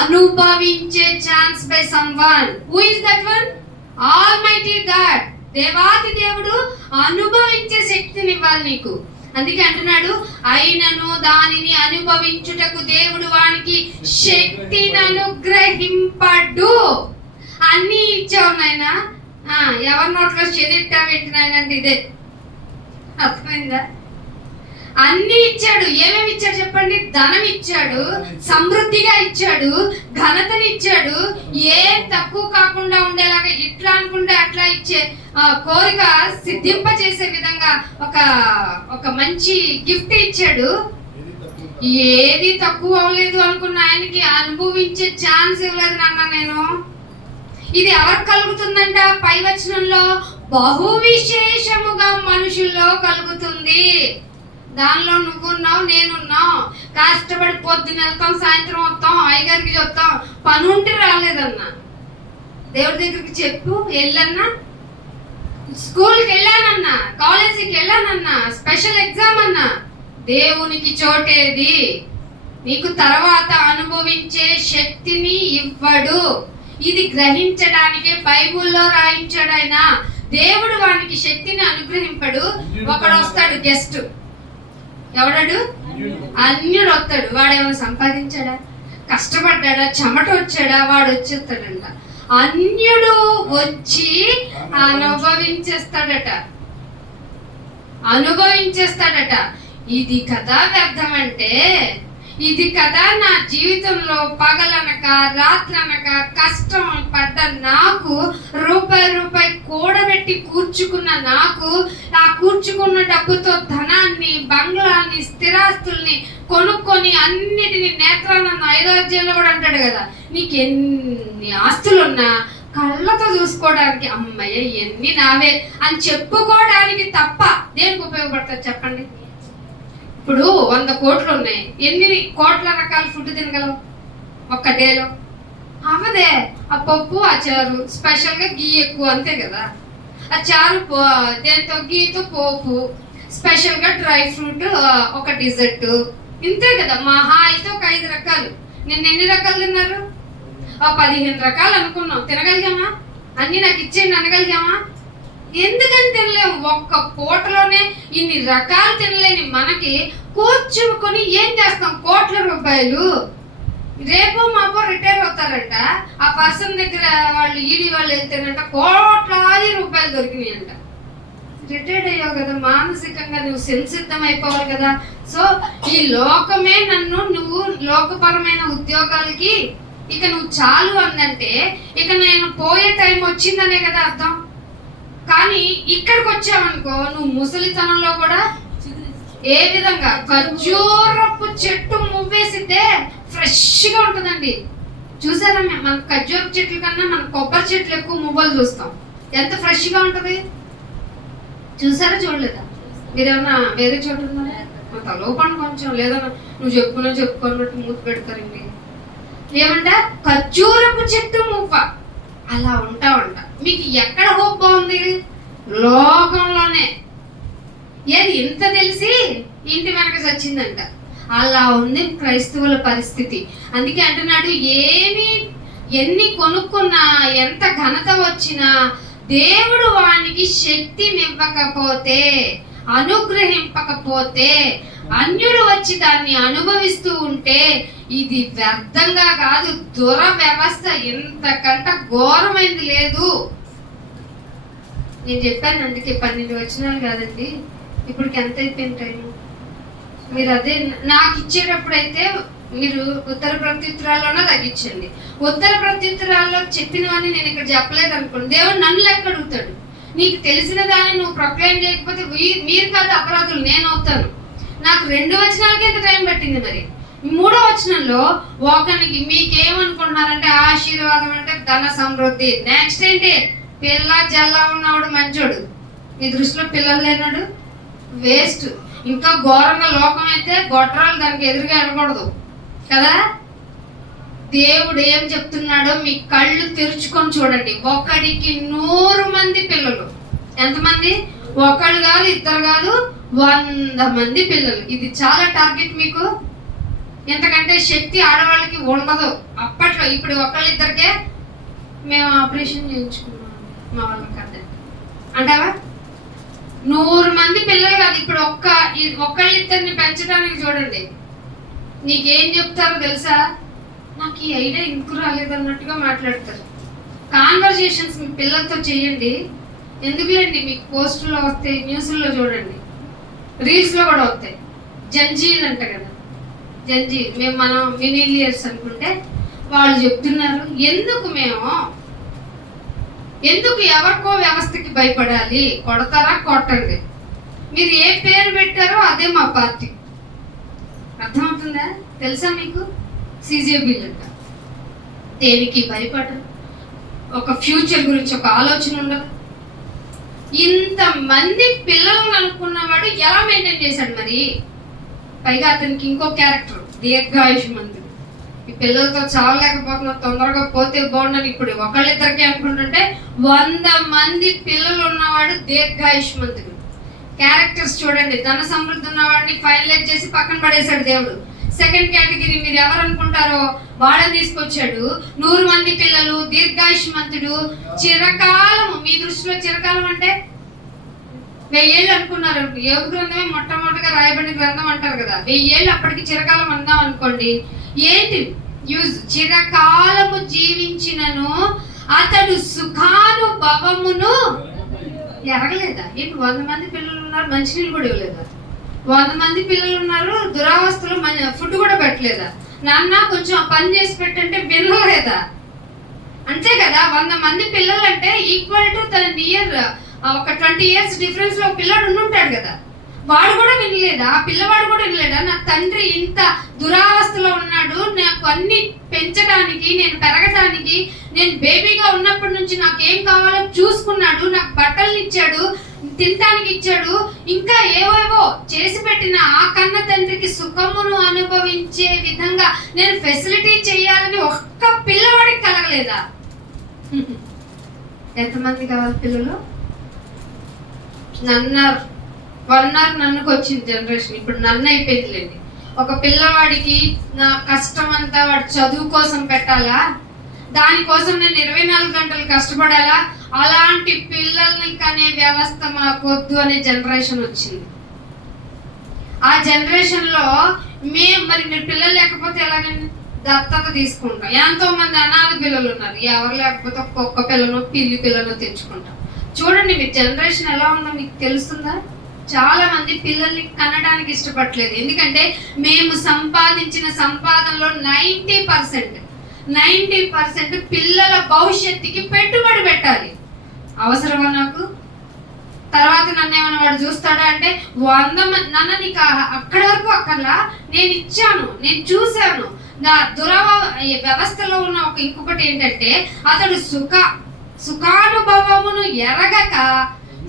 అనుభవించే chance by someone. Who is that one? Almighty God. దేవాది దేవుడు అనుభవించే శక్తిని ఇవ్వాలి నీకు. అందుకే అంటున్నాడు, అయినను దానిని అనుభవించుటకు దేవుడు వానికి శక్తిని అనుగ్రహింపడు. అన్ని ఇచ్చావు నాయన. ఎవరి నోట్లో చెదిట్టావేంటి నాయన అంటే ఇదే. అర్థమైందా? అన్ని ఇచ్చాడు. ఏమేమి ఇచ్చాడు చెప్పండి? ధనం ఇచ్చాడు, సమృద్ధిగా ఇచ్చాడు, ఘనతని ఇచ్చాడు. ఏం తక్కువ కాకుండా ఉండేలాగా ఇట్లా అనుకుంటే అట్లా ఇచ్చే కోరిక సిద్ధింప చేసే విధంగా ఒక మంచి గిఫ్ట్ ఇచ్చాడు. ఏది తక్కువ అవ్వలేదు అనుకున్న ఆయనకి అనుభవించే ఛాన్స్ ఇవ్వలేదు నాన్న. నేను ఇది ఎవరికి కలుగుతుందంట? పై వచనంలో బహు విశేషముగా మనుషుల్లో కలుగుతుంది. దానిలో నువ్వున్నావు, నేనున్నావు. కష్టపడి పొద్దున్న వెళ్తాం, సాయంత్రం వస్తాం, అయ్యగారికి చెప్తాం. పని ఉంటే రాలేదన్నా, దేవుడి దగ్గరికి చెప్పు, వెళ్ళన్నా. స్కూల్కి వెళ్ళానన్నా, కాలేజీకి వెళ్ళానన్నా, స్పెషల్ ఎగ్జామ్ అన్నా, దేవునికి చోటేది. నీకు తర్వాత అనుభవించే శక్తిని ఇవ్వడు. ఇది గ్రహించడానికే బైబుల్లో రాయించాడు ఆయన. దేవుడు వానికి శక్తిని అనుగ్రహింపడు. ఒకడు వస్తాడు గెస్ట్. ఎవడాడు? అన్యుడు వస్తాడు. వాడేమైనా సంపాదించాడా? కష్టపడ్డా? చెమట వచ్చాడా? వాడు వచ్చేస్తాడంట. అన్యుడు వచ్చి అనుభవించేస్తాడట. ఇది కదా వ్యర్థం అంటే. ఇది కదా నా జీవితంలో పగలనక రాత్రనక కష్టం పడ్డ నాకు, రూపాయి కూడబెట్టి కూర్చుకున్న నాకు, ఆ కూర్చుకున్న డబ్బుతో ధనాన్ని, బంగ్లాన్ని, స్థిరాస్తుల్ని కొనుక్కొని అన్నిటిని నేత్రానంద 5వ అధ్యాయంలో కూడా అంటాడు కదా, నీకు ఎన్ని ఆస్తులున్నా కళ్ళతో చూసుకోవడానికి అమ్మయ్య ఎన్ని నావే అని చెప్పుకోవడానికి తప్ప దేనికి ఉపయోగపడుతుంది చెప్పండి? ఇప్పుడు 100 కోట్లు ఉన్నాయి, ఎన్ని కోట్ల రకాల ఫుడ్ తినగలవు ఒక్క డేలో? అవ్వదే. ఆ పప్పు, ఆ చారు, స్పెషల్గా గీ ఎక్కువ, అంతే కదా. ఆ చారు దేంతో, గీతో పోపు, స్పెషల్గా డ్రై ఫ్రూట్, ఒక డిజర్ట్, ఇంతే కదా. మహా అయితే ఒక 5 రకాలు. నిన్న ఎన్ని రకాలు తిన్నారు? 15 రకాలు అనుకున్నాం. తినగలిగామా? అన్నీ నాకు ఇచ్చేయండి అనగలిగామా? ఎందుకని తినలేము? ఒక్క పూటలోనే ఇన్ని రకాలు తినలేని మనకి కూర్చుకొని ఏం చేస్తాం? కోట్ల రూపాయలు. రేపు మాపో రిటైర్ అవుతారంట, ఆ పర్సన్ దగ్గర వాళ్ళు ఈడీ వాళ్ళు వెళ్తేనంట కోట్లాది రూపాయలు దొరికినాయంట. రిటైర్డ్ అయ్యావు కదా, మానసికంగా నువ్వు సంసిద్ధం అయిపోవాలి కదా. సో ఈ లోకమే నువ్వు లోకపరమైన ఉద్యోగాలకి ఇక నువ్వు చాలు అందంటే ఇక నేను పోయే టైం వచ్చిందనే కదా అర్థం. కానీ ఇక్కడికి వచ్చావనుకో, నువ్వు ముసలితనంలో కూడా ఏ విధంగా ఖర్జూరపు చెట్టు మువ్వేసితే ఫ్రెష్గా ఉంటుందండి. చూసారా? మన ఖర్జూరపు చెట్ల కన్నా మన కొబ్బరి చెట్లు ఎక్కువ మువ్వలు చూస్తాం. ఎంత ఫ్రెష్గా ఉంటుంది చూసారా? చూడలేదా? మీరేమన్నా వేరే చోట ఉన్నారా? తలోపండి కొంచెం, లేదా నువ్వు చెప్పుకున్నట్టు మూతి పెడతారండి. ఏమంట? ఖర్జూరపు చెట్టు మువ్వ అలా ఉంటా. మీకు ఎక్కడ హోప్ బాగుంది? లోకంలోనే. ఏది ఇంత తెలిసి ఇంటి వెనక వచ్చిందంట. అలా ఉంది క్రైస్తవుల పరిస్థితి. అందుకే అంటున్నాడు, ఎన్ని కొనుక్కున్నా, ఎంత ఘనత వచ్చినా దేవుడు వానికి శక్తినివ్వకపోతే, అనుగ్రహింపకపోతే, అన్యుడు వచ్చి దాన్ని అనుభవిస్తూ ఉంటే ఇది వ్యర్థంగా కాదు, దురవ్యవస్థ ఇంతకంట ఘోరమైంది లేదు. నేను చెప్పాను అందుకే 12 వచనాలు కాదండి. ఇప్పటికి ఎంత అయిపోయింది టైం? మీరు అదే నాకు ఇచ్చేటప్పుడైతే మీరు ఉత్తర ప్రత్యుత్తరాల్లోనే తగ్గించండి. ఉత్తర ప్రత్యుత్తరాల్లో చెప్పినవన్నీ నేను ఇక్కడ చెప్పలేదు అనుకోండి, దేవుడు నన్ను లెక్క అడుగుతాడు. నీకు తెలిసిన దాన్ని నువ్వు ప్రొక్లైమ్ చేయకపోతే మీరు కాదు అపరాధులు, నేను అవుతాను. నాకు 2 వచనాలకి ఎంత టైం పట్టింది. మరి 3వ వచనంలో ఒకనికి మీకేమనుకుంటున్నారంటే ఆశీర్వాదం అంటే ధన సమృద్ధి, నెక్స్ట్ ఏంటి? పిల్ల జల్లా ఉన్నవాడు మంచోడు, మీ దృష్టిలో పిల్లలు లేనాడు వేస్ట్. ఇంకా ఘోరంగా లోకం అయితే గొడ్రాలు దానికి ఎదురుగా వెళ్ళకూడదు కదా. దేవుడు ఏం చెప్తున్నాడో మీ కళ్ళు తెరుచుకొని చూడండి. ఒకడికి 100 మంది పిల్లలు. ఎంతమంది? ఒకళ్ళు కాదు, ఇద్దరు కాదు, 100 మంది పిల్లలు. ఇది చాలా టార్గెట్ మీకు. ఎంతకంటే శక్తి ఆడవాళ్ళకి ఉండదు అప్పట్లో. ఇప్పుడు ఒకళ్ళిద్దరికే మేము ఆపరేషన్ చేయించుకున్నాం, మా వాళ్ళకి అదే అంటావా? 100 మంది పిల్లలు కాదు. ఇప్పుడు ఒక్కళ్ళిద్దరిని పెంచడానికి చూడండి, నీకేం చెప్తారో తెలుసా? నాకు ఈ ఐడియా ఇంకు రాలేదన్నట్టుగా మాట్లాడతారు. కాన్వర్జేషన్స్ మీ పిల్లలతో చేయండి. ఎందుకులేండి, మీకు పోస్టుల్లో వస్తాయి, న్యూస్లో చూడండి, రీల్స్లో కూడా వస్తాయి. జంజీలు అంట కదా, జంజీలు. మనం మిలీనియర్స్ అనుకుంటే వాళ్ళు చెప్తున్నారు, ఎందుకు ఎవరికో వ్యవస్థకి భయపడాలి? కొడతారా? కొట్టండి. మీరు ఏ పేరు పెట్టారో అదే మా పార్టీ. అర్థమవుతుందా? తెలుసా మీకు? CJB అంట. దేనికి భయపడరు. ఒక ఫ్యూచర్ గురించి ఒక ఆలోచన ఉండదు. ఇంతమంది పిల్లలను అనుకున్నవాడు ఎలా మెయింటైన్ చేశాడు మరి? పైగా అతనికి ఇంకో క్యారెక్టర్, దీర్ఘాయుష్మంతుడు. ఈ పిల్లలతో చావలేకపోతున్నా, తొందరగా పోతే బాగుండని ఇప్పుడు ఒకళ్ళిద్దరికి అనుకుంటుంటే 100 మంది పిల్లలు ఉన్నవాడు దీర్ఘాయుష్మంతుడు. క్యారెక్టర్స్ చూడండి. ధన సమృద్ధి ఉన్నవాడిని ఫైనలైజ్ చేసి పక్కన పడేశాడు దేవుడు. సెకండ్ కేటగిరీ మీరు ఎవరు అనుకుంటారో వాళ్ళని తీసుకొచ్చాడు. 100 మంది పిల్లలు, దీర్ఘాయుష్మంతుడు, చిరకాలము. మీ దృష్టిలో చిరకాలం అంటే 1000 ఏళ్ళు అనుకున్నారు. యోగ గ్రంథమే మొట్టమొదటిగా రాయబడిన గ్రంథం అంటారు కదా. 1000 ఏళ్ళు అప్పటికి చిరకాలం అందాం అనుకోండి. ఏంటి యూజ్? చిరకాలము జీవించినను అతడు సుఖానుభవమును ఎరగలేదా? ఏంటి 100 మంది పిల్లలు ఉన్నారు, మంచినీళ్ళు కూడా ఇవ్వలేదా? 100 మంది పిల్లలు ఉన్నారు, దురావస్థలో ఫుడ్ కూడా పెట్టలేదా? నాన్న కొంచెం పని చేసి పెట్టంటే వినలేదా? అంతే కదా, 100 మంది పిల్లలు అంటే ఈక్వల్ టు తన ఒక 20 years డిఫరెన్స్ లో పిల్లడు ఉండుంటాడు కదా, వాడు కూడా వినలేదా? ఆ పిల్లవాడు కూడా వినలేదా? నా తండ్రి ఇంత దురావస్థలో ఉన్నాడు, నాకు అన్ని పెంచడానికి, నేను పెరగడానికి, నేను బేబీగా ఉన్నప్పటి నుంచి నాకేం కావాలో చూసుకున్నాడు, నాకు బట్టలు ఇచ్చాడు, తినటానికి ఇచ్చాడు, ఇంకా ఏవేవో చేసి పెట్టిన ఆ కన్న తండ్రికి సుఖమును అనుభవించే విధంగా నేను ఫెసిలిటీ చేయాలని ఒక్క పిల్లవాడికి కలగలేదా? ఎంతమంది కావాలి పిల్లలు? నన్నుకు వచ్చింది జనరేషన్, ఇప్పుడు నన్ను అయిపోయిందిలేండి. ఒక పిల్లవాడికి నా కష్టం అంతా వాడు చదువు కోసం పెట్టాలా, దానికోసం నేను 24 గంటలు కష్టపడాలా? అలాంటి పిల్లల్ని కనే వ్యవస్థ మాకొద్దు అనే జనరేషన్ వచ్చింది. ఆ జనరేషన్ లో మరి మీరు పిల్లలు లేకపోతే ఎలాగండి? దత్తత తీసుకుంటాం. ఎంతో మంది అనాథ పిల్లలు ఉన్నారు, ఎవరు లేకపోతే ఒక్కొక్క పిల్లను పిల్లి పిల్లను తెచ్చుకుంటాం. చూడండి మీ జనరేషన్ ఎలా ఉందో మీకు తెలుస్తుందా? చాలా మంది పిల్లల్ని కనడానికి ఇష్టపడలేదు. ఎందుకంటే మేము సంపాదించిన సంపాదనలో 90% పిల్లల భవిష్యత్తుకి పెట్టుబడి పెట్టాలి. అవసరమా నాకు? తర్వాత నన్ను ఏమైనా వాడు చూస్తాడా అంటే 100 మంది నాన్న నీకు అక్కడి వరకు అక్కర్లా, నేను ఇచ్చాను, నేను చూశాను. నా వ్యవస్థలో ఉన్న ఇంకొకటి ఏంటంటే అతడు సుఖానుభవమును ఎరగక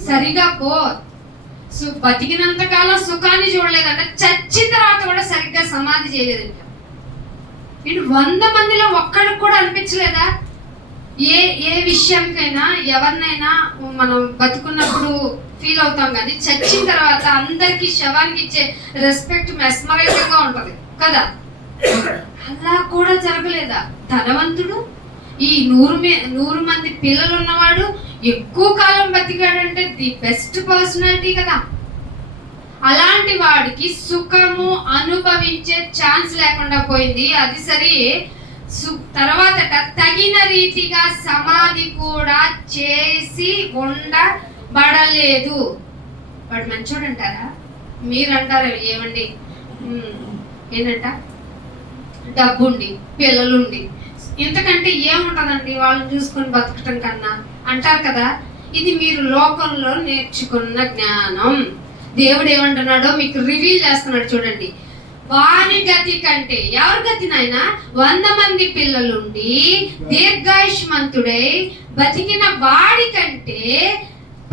సరిగా బతికినంత కాలం సుఖాన్ని చూడలేదంట, చచ్చిన తర్వాత కూడా సరిగ్గా సమాధి చేయలేదంట. ఇటు 100 మందిలో ఒక్కడికి కూడా అనిపించలేదా? ఏ విషయానికైనా ఎవరినైనా మనం బతుకున్నప్పుడు ఫీల్ అవుతాం, కానీ చచ్చిన తర్వాత అందరికి శవానికి ఇచ్చే రెస్పెక్ట్ మెస్మరైజింగ్ గా ఉంటది కదా. అలా కూడా జరగలేదా? ధనవంతుడు, ఈ 100 మంది పిల్లలు ఉన్నవాడు ఎక్కువ కాలం బతికాడంటే ది బెస్ట్ పర్సనాలిటీ కదా. అలాంటి వాడికి సుఖము అనుభవించే ఛాన్స్ లేకుండా పోయింది. అది సరే, తర్వాత తగిన రీతిగా సమాధి కూడా చేసి ఉండబడలేదు. వాడు మంచోడు అంటారా? మీరంటారు ఏమండి, ఏంటంట డబ్బుండి పిల్లలుండి ఇంతకంటే ఏముంటదండి వాళ్ళని చూసుకొని బతకటం కన్నా అంటారు కదా. ఇది మీరు లోకంలో నేర్చుకున్న జ్ఞానం. దేవుడు ఏమంటున్నాడో మీకు రివీల్ చేస్తున్నాడు చూడండి. వాని గతి కంటే, ఎవరి గతి నాయన? 100 మంది పిల్లలుండి దీర్ఘాయుష్మంతుడై బతికిన వాడి కంటే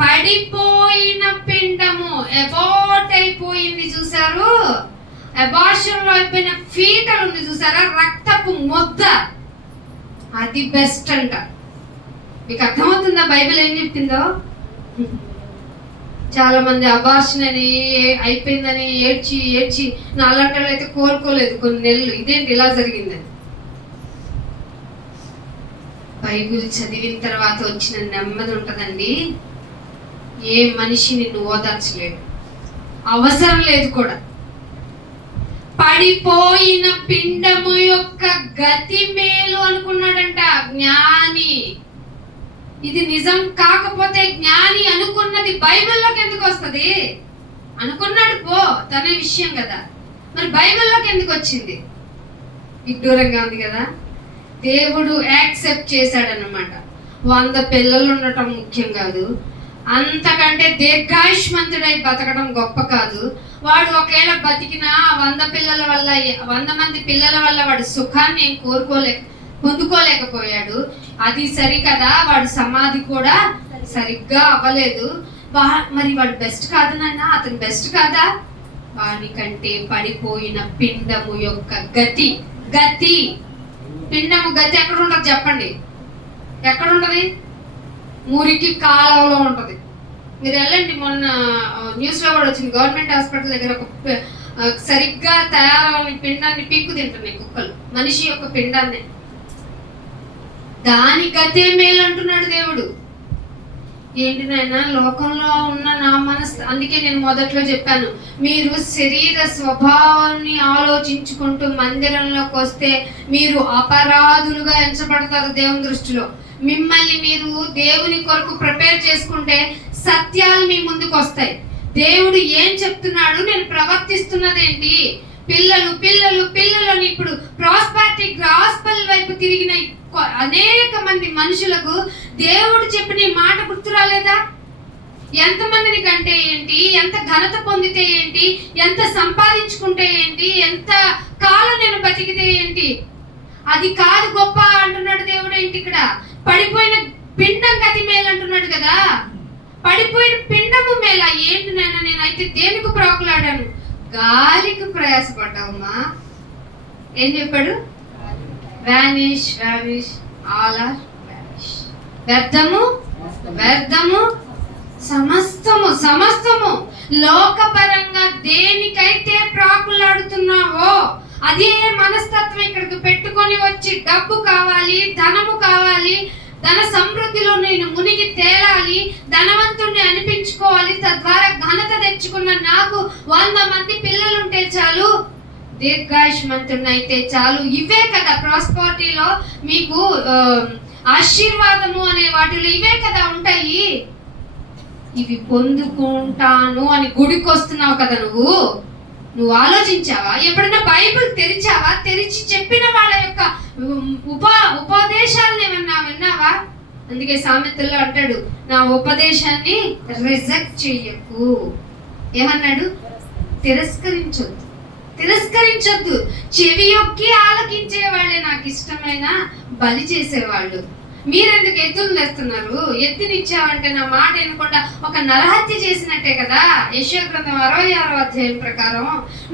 పడిపోయిన పిండము, అబార్ట్ అయిపోయింది చూసారు, అబార్షన్ లో అయిపోయిన ఫీటల్ ఉంది చూసారా, రక్తపు ముద్ద, అది బెస్ట్ అంట. మీకు అర్థమవుతుందా బైబిల్ ఏం చెప్పిందో? చాలా మంది అబార్షన్ అని అయిపోయిందని ఏడ్చి నాలంటలు అయితే కోరుకోలేదు కొన్ని నెలలు, ఇదేంటి ఇలా జరిగిందని. బైబిల్ చదివిన తర్వాత వచ్చిన నెమ్మది ఉంటదండి. ఏ మనిషి నిన్ను ఓదార్చలేడు, అవసరం లేదు కూడా. పడిపోయిన పిండము యొక్క గతి మేలు అనుకున్నాడంట జ్ఞాని. ఇది నిజం కాకపోతే జ్ఞాని అనుకున్నది బైబిల్లోకి ఎందుకు వస్తుంది? అనుకున్నాడు తన విషయం కదా, మరి బైబిల్లోకి ఎందుకు వచ్చింది? విడ్డూరంగా ఉంది కదా. దేవుడు యాక్సెప్ట్ చేశాడన్నమాట. 100 పిల్లలు ఉండటం ముఖ్యం కాదు, అంతకంటే దీర్ఘాయుష్మంతుడై బతకడం గొప్ప కాదు. వాడు ఒకవేళ బతికిన 100 మంది పిల్లల వల్ల వాడు సుఖాన్ని పొందుకోలేకపోయాడు. అది సరికదా, వాడు సమాధి కూడా సరిగ్గా అవ్వలేదు. మరి వాడు బెస్ట్ కాదు నాన్న, అతను బెస్ట్ కాదా? వాడికంటే పడిపోయిన పిండము యొక్క గతి పిండము గతి ఎక్కడ ఉంటది చెప్పండి? ఎక్కడ ఉంటది? మురికి కాలంలో ఉంటది. మీరు వెళ్ళండి, మొన్న న్యూస్ లో కూడా వచ్చింది, గవర్నమెంట్ హాస్పిటల్ దగ్గర ఒక సరిగ్గా తయారవని పిండాన్ని పీక్కు తింటున్నాయి కుక్కలు, మనిషి యొక్క పిండాన్ని. దాని గతే మేలు అంటున్నాడు దేవుడు. ఏంటి నాయన, లోకంలో ఉన్న నా మనసు, అందుకే నేను మొదట్లో చెప్పాను, మీరు శరీర స్వభావాన్ని ఆలోచించుకుంటూ మందిరంలోకి వస్తే మీరు అపరాధులుగా ఎంచబడతారు దేవుని దృష్టిలో. మిమ్మల్ని మీరు దేవుని కొరకు ప్రిపేర్ చేసుకుంటే సత్యాలు మీ ముందుకు వస్తాయి. దేవుడు ఏం చెప్తున్నాడు, నేను ప్రవర్తిస్తున్నదేంటి? పిల్లలు పిల్లలు పిల్లలని ఇప్పుడు ప్రాస్పారిటీ గాస్పెల్ వైపు తిరిగిన అనేక మంది మనుషులకు దేవుడు చెప్పిన ఈ మాట గుర్తు రాలేదా? ఎంతమందిని కంటే ఏంటి, ఎంత ఘనత పొందితే ఏంటి, ఎంత సంపాదించుకుంటే ఏంటి, ఎంత కాలం నేను బతికితే ఏంటి, అది కాదు గొప్ప అంటున్నాడు దేవుడు. ఏంటి ఇక్కడ పడిపోయిన పిండం గతి మేలు అంటున్నాడు కదా. పడిపోయిన పిండము మేళ ఏంటి నాయన? నేనైతే దేనికి ప్రాకులాడాను? గాలికి ప్రయాసపడ్డావమ్మా. ఏం చెప్పాడు? Vanish vanish all are vanish. వ్యర్థము వ్యర్థము సమస్తము సమస్తము. లోకపరంగా దేనికైతే ప్రాకులాడుతున్నావో అదే మనస్తత్వం ఇక్కడికి పెట్టుకొని వచ్చి డబ్బు కావాలి, ధనము కావాలి, ధన సమృద్ధిలో నేను మునిగి తేలాలి, ధనవంతుడిని అనిపించుకోవాలి, తద్వారా ఘనత తెచ్చుకున్న నాకు 100 మంది పిల్లలుంటే చాలు, దీర్ఘాయుష్మంతుడిని అయితే చాలు. ఇవే కదా ప్రాస్పరిటీలో మీకు ఆశీర్వాదము అనే వాటిలో ఇవే కదా ఉంటాయి. ఇవి పొందుకుంటాను అని గుడికి వస్తున్నావు కదా నువ్వు ఆలోచించావా? ఎప్పుడైనా బైబిల్ తెరిచావా? తెరిచి చెప్పిన వాళ్ళ యొక్క ఉపదేశాలను ఏమన్నా విన్నావా? అందుకే సామెతల్లో అంటాడు, నా ఉపదేశాన్ని రిజెక్ట్ చెయ్యకు. ఏమన్నాడు? తిరస్కరించొద్దు, తిరస్కరించొద్దు. చెవి యొక్కి ఆలకించే వాళ్ళే నాకు ఇష్టమైన బలి చేసేవాళ్ళు. మీరెందుకు ఎత్తులు తెస్తున్నారు? ఎత్తునిచ్చావంటే నా మాట వినకుండా ఒక నరహత్య చేసినట్టే కదా. యెషయా గ్రంథం 66వ అధ్యాయం ప్రకారం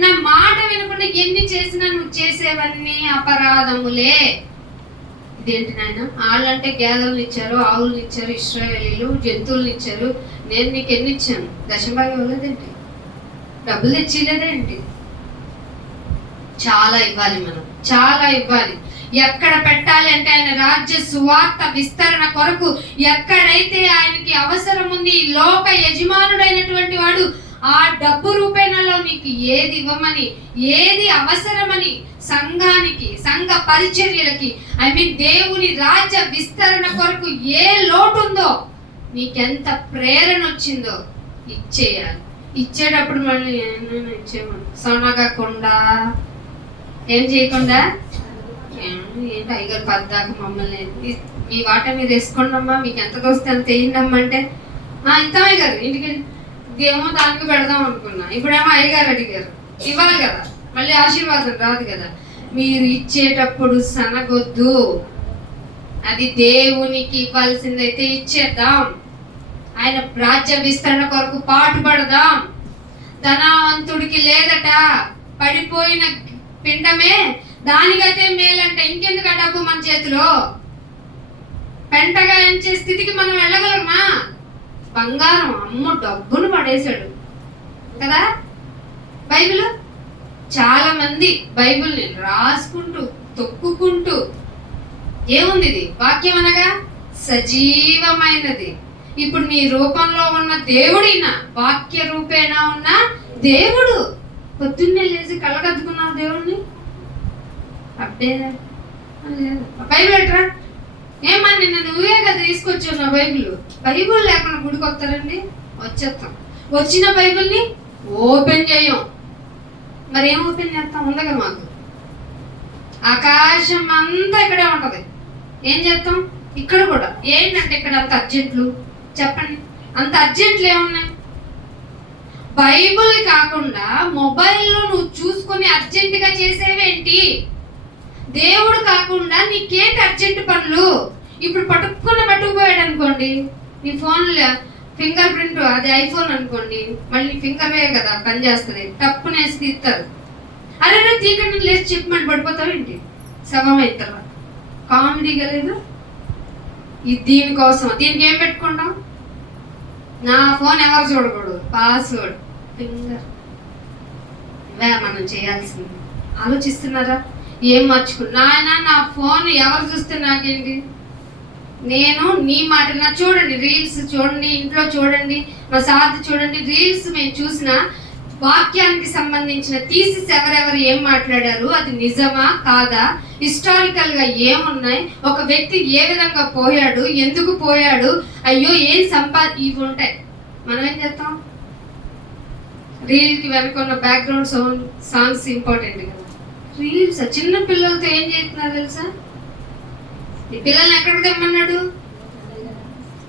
నా మాట వినకుండా ఎన్ని చేసినా నువ్వు చేసేవన్నీ అపరాధములే. ఇదేంటి నాయన? వాళ్ళంటే గేదెలను ఇచ్చారు, ఆవులను ఇచ్చారు, ఇశ్రాయేలీలు జంతువులను ఇచ్చారు, నేను నీకు ఎన్ని ఇచ్చాను? దశభాగం ఇవ్వలేదేంటి? డబ్బులు తెచ్చిలేదేంటి? చాలా ఇవ్వాలి, మనం చాలా ఇవ్వాలి. ఎక్కడ పెట్టాలి అంటే ఆయన రాజ్య సువార్త విస్తరణ కొరకు ఎక్కడైతే ఆయనకి అవసరం ఉంది, లోక యజమానుడైనటువంటి వాడు ఆ డబ్బు రూపేణలో నీకు ఏది ఇవ్వమని, ఏది అవసరమని, సంఘానికి, సంఘ పరిచర్యలకి, దేవుని రాజ్య విస్తరణ కొరకు ఏ లోటు ఉందో, నీకెంత ప్రేరణ వచ్చిందో ఇచ్చేయాలి. ఇచ్చేటప్పుడు మళ్ళీ ఏమైనా ఇచ్చేయమని సొనగకుండా, ఏం చేయకుండా, ఏంటి అయ్యగారు పద్దాక మమ్మల్ని మీ వాట మీద వేసుకోండి అమ్మా, మీకు ఎంత వస్తే అంత వేయండమ్మా అంటే ఇంత అయ్యగారు ఇంటికి ఏమో దానికి పెడదాం అనుకున్నా. ఇప్పుడేమో అయ్యగారు అడిగారు, ఇవ్వాలి కదా, మళ్ళీ ఆశీర్వాదం రాదు కదా. మీరు ఇచ్చేటప్పుడు సనగొద్దు. అది దేవునికి ఇవ్వాల్సిందైతే ఇచ్చేద్దాం. ఆయన రాజ్య విస్తరణ కొరకు పాటుపడదాం. ధనవంతుడికి లేదట పడిపోయిన పిండమే, దానికైతే మేలంటే ఇంకెందుకు ఆ డబ్బు మన చేతిలో? పెంటగా ఎంచే స్థితికి మనం వెళ్ళగలమా? బంగారం అమ్మ డబ్బును పడేశాడు కదా. బైబిల్ చాలా మంది బైబిల్ని రాసుకుంటూ తొక్కుకుంటూ, ఏముంది ఇది? వాక్యం అనగా సజీవమైనది. ఇప్పుడు నీ రూపంలో ఉన్న దేవుడినా, వాక్య రూపేణ ఉన్న దేవుడు. పొద్దున్నే లేచి కళ్ళకద్దుకున్నావు దేవుడిని, అప్పుడే బైబిల్ ఎట్రా? ఏమా నిన్న నువ్వే కదా తీసుకొచ్చావు నా బైబిల్. బైబిల్ లేకుండా గుడికి వస్తారండి? వచ్చేస్తాం. వచ్చిన బైబిల్ని ఓపెన్ చేయం. మరి ఏం ఓపెన్ చేస్తాం? ఉందగా మాకు ఆకాశం అంతా ఇక్కడే ఉంటది. ఏం చేస్తాం? ఇక్కడ కూడా ఏంటంటే ఇక్కడ అంత అర్జెంట్లు చెప్పండి, అంత అర్జెంట్లు ఏమున్నాయి? బైబిల్ కాకుండా మొబైల్లో నువ్వు చూసుకొని అర్జెంటుగా చేసేవేంటి? దేవుడు కాకుండా నీకేంటి అర్జెంట్ పనులు? ఇప్పుడు పట్టుకుపోయాడు అనుకోండి, నీ ఫోన్లో ఫింగర్ ప్రింట్, అది ఐఫోన్ అనుకోండి, మళ్ళీ ఫింగర్ వే కదా పని చేస్తుంది, టప్పునేసి తీస్తారు. అరే తీకండి లేచి చెప్పమని పడిపోతావు ఏంటి? సగం అయిన తర్వాత కామెడీగా లేదు. ఇది దీనికోసం, దీనికి ఏం పెట్టుకుంటాం? నా ఫోన్ ఎవరు చూడకూడదు, పాస్వర్డ్, ఫింగర్. ఇవే మనం చేయాల్సింది. ఆలోచిస్తున్నారా? ఏం మర్చుకున్నా? నా ఫోన్ ఎవరు చూస్తే నాకేంటి? నేను నీ మాట నా చూడండి, రీల్స్ చూడండి, ఇంట్లో చూడండి, మా సార్ చూడండి, రీల్స్ మేము చూసిన వాక్యానికి సంబంధించిన థీసిస్ ఎవరెవరు ఏం మాట్లాడారు, అది నిజమా కాదా, హిస్టారికల్ గా ఏమున్నాయి, ఒక వ్యక్తి ఏ విధంగా పోయాడు, ఎందుకు పోయాడు, అయ్యో ఏం ఇవి ఉంటాయి. మనం ఏం చేస్తాం? రీల్కి వెనుకున్న బ్యాక్గ్రౌండ్ సాంగ్స్ ఇంపార్టెంట్ కదా. రీల్స్ చిన్న పిల్లలతో ఏం చేస్తున్నారు తెలుసా? ఈ పిల్లల్ని ఎక్కడికి తెమ్మన్నాడు?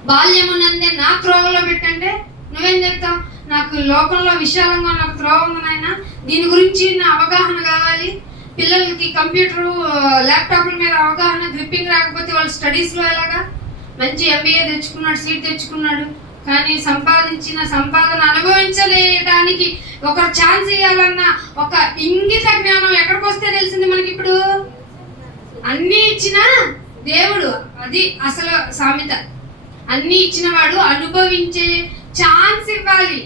బాల్యమునందే నా త్రోవలో పెట్టంటే నువ్వేం చెప్తావు? నాకు లోకంలో విశాలంగా నాకు త్రోవ ఉంది నాయన, దీని గురించి నా అవగాహన కావాలి. పిల్లలకి కంప్యూటర్ ల్యాప్టాప్ల మీద అవగాహన, గ్రిప్పింగ్ రాకపోతే వాళ్ళు స్టడీస్లో ఎలాగా? మంచి ఎంబీఏ తెచ్చుకున్నాడు, సీట్ తెచ్చుకున్నాడు, కానీ సంపాదించిన సంపాదన అనుభవించలేడానికి ఒక ఛాన్స్ ఇవ్వాలన్న ఒక ఇంగిత జ్ఞానం ఎక్కడికి వస్తే తెలిసింది మనకి. ఇప్పుడు అన్నీ ఇచ్చిన దేవుడు, అది అసలు సామెత. అన్నీ ఇచ్చిన వాడు అనుభవించే ఛాన్స్ ఇవ్వాలి.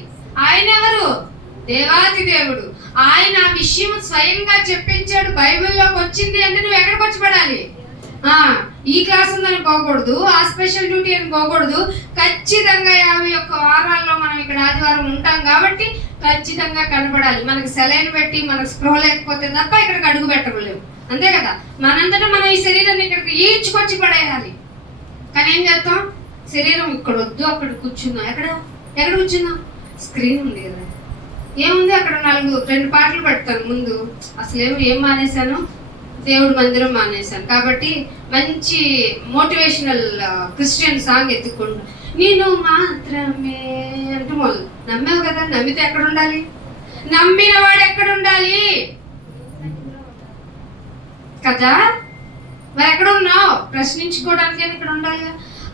ఆయన ఎవరు? దేవాది దేవుడు. ఆయన ఆ విషయం స్వయంగా చెప్పించాడు. బైబిల్లోకి వచ్చింది అంటే నువ్వు ఎక్కడికి వచ్చి పడాలి? ఈ క్లాస్ ఉందని పోకూడదు, ఆ స్పెషల్ డ్యూటీ అని పోకూడదు. ఖచ్చితంగా 51 వారాల్లో మనం ఇక్కడ ఆదివారం ఉంటాం కాబట్టి ఖచ్చితంగా కనపడాలి. మనకి సెలైన్ పెట్టి మనకు స్పృహ లేకపోతే తప్ప ఇక్కడికి అడుగు పెట్టలేము, అంతే కదా. మనంతటా మనం ఈ శరీరాన్ని ఇక్కడికి ఈడ్చుకొచ్చి పడేయాలి. కానీ ఏం చేస్తాం? శరీరం ఇక్కడ వద్దు, అక్కడ కూర్చున్నాం. ఎక్కడ కూర్చున్నాం? స్క్రీన్ ఉంది కదా, ఏముంది అక్కడ 2 పాటలు పెడతాను ముందు. అసలు ఏం మానేశాను? దేవుడి మందిరం మానేశాను. కాబట్టి మంచి మోటివేషనల్ క్రిస్టియన్ సాంగ్ ఎత్తుకుంటా. నేను మాత్రమే అంటూ మొదలు. నమ్మావు కదా, నమ్మితే ఎక్కడ ఉండాలి? నమ్మిన వాడు ఎక్కడ ఉండాలి కదా? మరి ఎక్కడ ఉన్నావు? ప్రశ్నించుకోవడానికి ఇక్కడ ఉండాలి.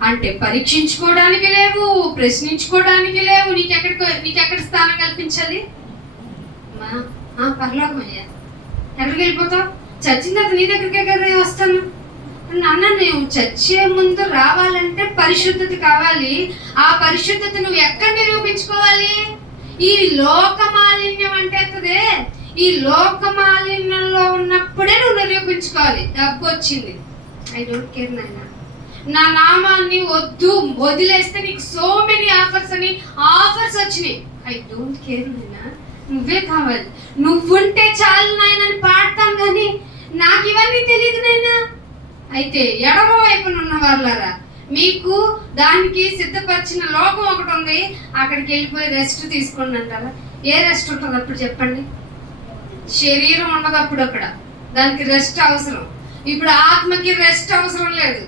అంటే పరీక్షించుకోవడానికి లేవు, ప్రశ్నించుకోవడానికి లేవు. నీకెక్కడ స్థానం కల్పించాలి? పరలోకం అయ్యా. ఎక్కడికి వెళ్ళిపోతావు? చచ్చిన తర్వాత నీ దగ్గరికే కదా వస్తాను. నాన్న, నువ్వు చచ్చే ముందు రావాలంటే పరిశుద్ధత కావాలి. ఆ పరిశుద్ధత నువ్వు ఎక్కడ నిరూపించుకోవాలి? ఈ లోక మాలిన్యం అంటే ఈ లోక మాలిన్యంలో ఉన్నప్పుడే నువ్వు నిరూపించుకోవాలి. డబ్బు వచ్చింది, ఐ డోంట్ కేర్ నాయన, నా నామాన్ని వద్దు, వదిలేస్తే నీకు సో మెనీ ఆఫర్స్ వచ్చినాయి. ఐ డోంట్ కేర్ నాయన, నువ్వే కావాలి, నువ్వుంటే చాలు నాయన అని పాడతాం. కానీ నాకు ఇవన్నీ తెలియదు నాయన. అయితే ఎడమ వైపున ఉన్న వాళ్ళారా, మీకు దానికి సిద్ధపరిచిన లోకం ఒకటి ఉంది, అక్కడికి వెళ్ళిపోయి రెస్ట్ తీసుకోండి అంటారా? ఏ రెస్ట్ ఉంటుంది అప్పుడు చెప్పండి? శరీరం ఉండదు అప్పుడు అక్కడ, దానికి రెస్ట్ అవసరం. ఇప్పుడు ఆత్మకి రెస్ట్ అవసరం లేదు.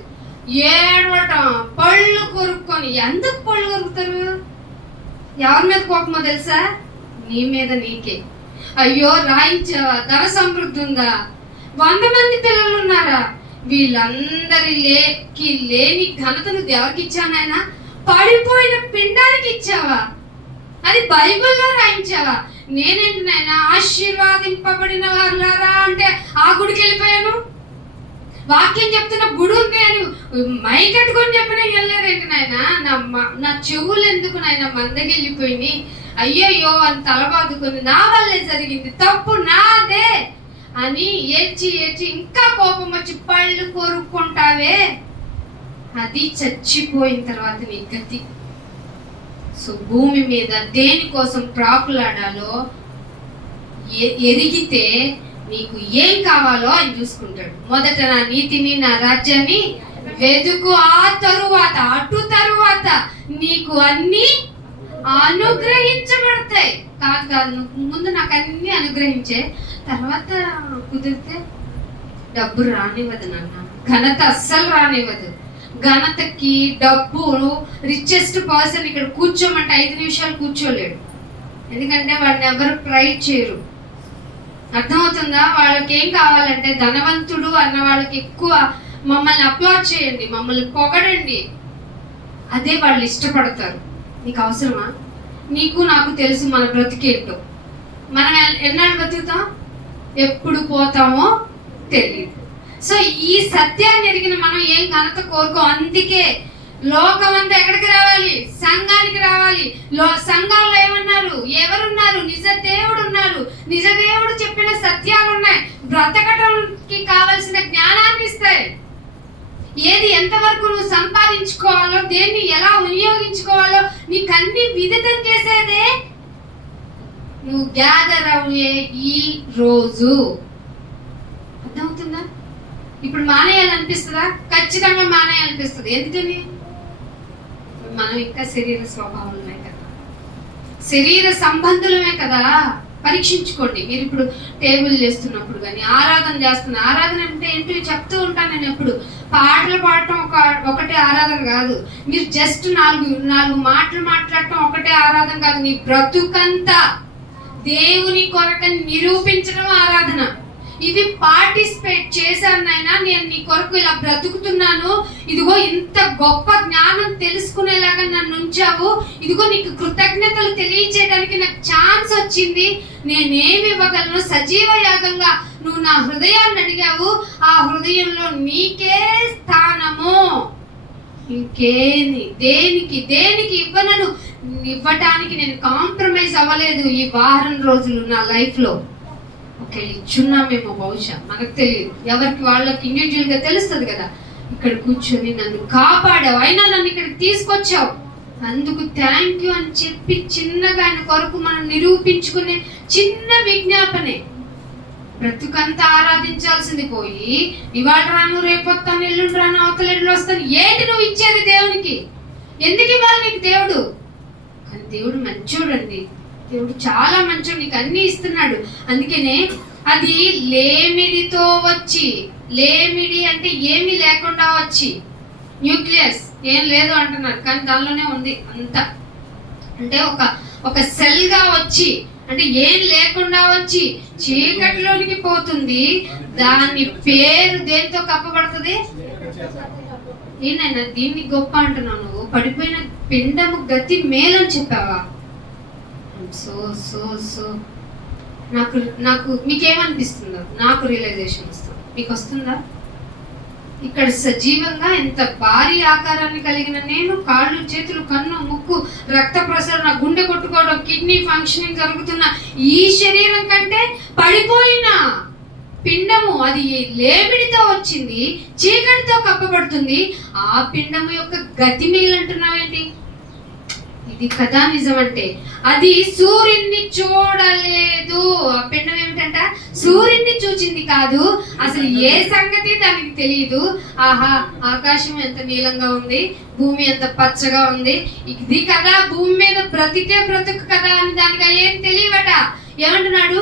ఏడవటం, పళ్ళు కొరుక్కొని. ఎందుకు పళ్ళు కొరుకుతారు? ఎవరి మీద కోపమో తెలుసా? నీ మీద నీకే. అయ్యో రాయించావా, ధన సమృద్ధి ఉందా, 100 మంది పిల్లలు ఉన్నారా, వీళ్ళందరికీ లేని ఘనతను ఎవరికి ఇచ్చానైనా? పడిపోయిన పిండానికి ఇచ్చావా? అది బైబిల్లో రాయించావా? నేనేంటి నాయన ఆశీర్వాదింపబడిన వాళ్ళారా అంటే ఆ గుడికి వెళ్ళిపోయాను. వాక్యం చెప్తున్న గుడి ఉంది అని మైకట్టుకొని చెప్పినా వెళ్ళలేదేంటి నాయన? నా చెవులు ఎందుకు నాయన మందగిల్లిపోయి అయ్యయ్యో అని తలబాదుకొని నా వల్లే జరిగింది, తప్పు నాదే అని ఏడ్చి ఇంకా కోపం వచ్చి పళ్ళు కోరుకుంటావే, అది చచ్చిపోయిన తర్వాత నీ గతి. సో భూమి మీద దేనికోసం ప్రాకులాడాలో ఎరిగితే నీకు ఏం కావాలో ఆయన చూసుకుంటాడు. మొదట నా నీతిని, నా రాజ్యాన్ని వెతుకు, ఆ తరువాత నీకు అన్ని అనుగ్రహించబడతాయి. కాదు, ముందు నాకు అన్ని అనుగ్రహించే తర్వాత కుదిరితే డబ్బు రానివ్వదు నాన్న, ఘనత అస్సలు రానివ్వదు. ఘనతకి డబ్బు, రిచెస్ట్ పర్సన్ ఇక్కడ కూర్చోమంటే 5 నిమిషాలు కూర్చోలేడు, ఎందుకంటే వాడిని ఎవరు ప్రైడ్ చేయరు. అర్థమవుతుందా? వాళ్ళకి ఏం కావాలంటే ధనవంతుడు అన్న వాళ్ళకి ఎక్కువ మమ్మల్ని అప్లాడ్ చేయండి, మమ్మల్ని పొగడండి, అదే వాళ్ళు ఇష్టపడతారు. నీకు అవసరమా? నీకు నాకు తెలుసు మన బ్రతికేంటో. మనం ఎన్నాళ్ళు బతుకుతాం, ఎప్పుడు పోతామో తెలియదు. సో ఈ సత్యాన్ని ఎరిగిన మనం ఏం ఘనత కోరుకో. అందుకే లోకం అంతా ఎక్కడికి రావాలి? సంఘానికి రావాలి. సంఘాల్లో ఏమన్నారు? ఎవరున్నారు? నిజ దేవుడు ఉన్నారు. నిజ దేవుడు చెప్పిన సత్యాలు ఉన్నాయి. బ్రతకడానికి కావలసిన జ్ఞానాన్ని ఇస్తాయి. ఏది ఎంతవరకు నువ్వు సంపాదించుకోవాలో, దేన్ని ఎలా వినియోగించుకోవాలో నీకు అన్ని విదితం చేసేదే నువ్వు గ్యాదర్ అయ్యే ఈ రోజు. అర్థమవుతుందా? ఇప్పుడు మానేయాలనిపిస్తుందా? ఖచ్చితంగా మానేయాలనిపిస్తుంది. ఎందుకని? మనం ఇంకా శరీర స్వభావం ఉన్నాయి కదా. శరీర సంబంధులమే కదా. పరీక్షించుకోండి. మీరు ఇప్పుడు టేబుల్ చేస్తున్నప్పుడు కానీ, ఆరాధన చేస్తున్న ఆరాధన అంటే ఏంటో చెప్తూ ఉంటాను నేను. ఎప్పుడు పాటలు పాడటం ఒకటే ఆరాధన కాదు. మీరు జస్ట్ నాలుగు మాటలు మాట్లాడటం ఒకటే ఆరాధన కాదు. నీ బ్రతుకంతా దేవుని కొరకని నిరూపించడం ఆరాధన. ఇవి పార్టిసిపేట్ చేశాను నాయనా, నేను నీ కొరకు ఇలా బ్రతుకుతున్నాను, ఇదిగో ఇంత గొప్ప జ్ఞానం తెలుసుకునేలాగా నన్ను ఉంచావు, ఇదిగో నీకు కృతజ్ఞతలు తెలియజేయడానికి నాకు ఛాన్స్ వచ్చింది, నేనేమి ఇవ్వగలను? సజీవ యాగంగా నువ్వు నా హృదయాన్ని అడిగావు, ఆ హృదయంలో నీకే స్థానము, ఇంకేని దేనికి ఇవ్వనను. ఇవ్వటానికి నేను కాంప్రమైజ్ అవ్వలేదు ఈ వారం రోజులు నా లైఫ్లో. ఓకే, ఇచ్చున్నామేమో బహుశా, మనకు తెలియదు, ఎవరికి వాళ్ళకి ఇండివిజువల్గా తెలుస్తుంది కదా. ఇక్కడ కూర్చొని నన్ను కాపాడావు, అయినా నన్ను ఇక్కడికి తీసుకొచ్చావు, అందుకు థ్యాంక్ యూ అని చెప్పి చిన్నగా ఆయన కొరకు మనం నిరూపించుకునే చిన్న విజ్ఞాపనే. బ్రతుకంతా ఆరాధించాల్సింది పోయి ఇవాళ రాను, రేపు వస్తాను, ఎల్లుండి రాను, అవతలెల్లు వస్తాను, ఏంటి నువ్వు ఇచ్చేది దేవునికి? ఎందుకు ఇవ్వాలి నీకు దేవుడు? కానీ దేవుడు మంచోడండి, దేవుడు చాలా మంచోడు, నీకు అన్ని ఇస్తున్నాడు. అందుకనే అది లేమిడితో వచ్చి, లేమిడి అంటే ఏమీ లేకుండా వచ్చి, న్యూక్లియస్ ఏం లేదు అంటున్నారు కానీ దానిలోనే ఉంది అంతా. అంటే ఒక సెల్ గా వచ్చి, అంటే ఏం లేకుండా వచ్చి చీకటిలోనికి పోతుంది. దాని పేరు దేంతో కప్పబడుతుంది? ఏంటైనా దీన్ని గొప్ప అంటున్నావు నువ్వు? పడిపోయిన పిండము గతి మేలని చెప్పావా? సో సో సో నాకు మీకేమనిపిస్తుందో? నాకు రియలైజేషన్ వస్తుంది, మీకు వస్తుందా? ఇక్కడ సజీవంగా ఎంత భారీ ఆకారాన్ని కలిగిన నేను, కాళ్ళు చేతులు కన్ను ముక్కు రక్త ప్రసరణ గుండె కొట్టుకోవడం కిడ్నీ ఫంక్షనింగ్ జరుగుతున్న ఈ శరీరం కంటే పడిపోయిన పిండము, అది లేమిడితో వచ్చింది, చీకటితో కప్పబడుతుంది, ఆ పిండము యొక్క గతి మేలంటున్నావేంటి? ఇది కదా నిజం అంటే. అది సూర్యుడిని చూడలేదు. ఆ పిండం ఏమిటంట? సూర్యుడిని చూచింది కాదు, అసలు ఏ సంగతి దానికి తెలియదు. ఆహా, ఆకాశం ఎంత నీలంగా ఉంది, భూమి ఎంత పచ్చగా ఉంది, ఇది కదా భూమి మీద బ్రతికే బ్రతుకు కదా అని దానికి ఏం తెలియవట. ఏమంటున్నాడు?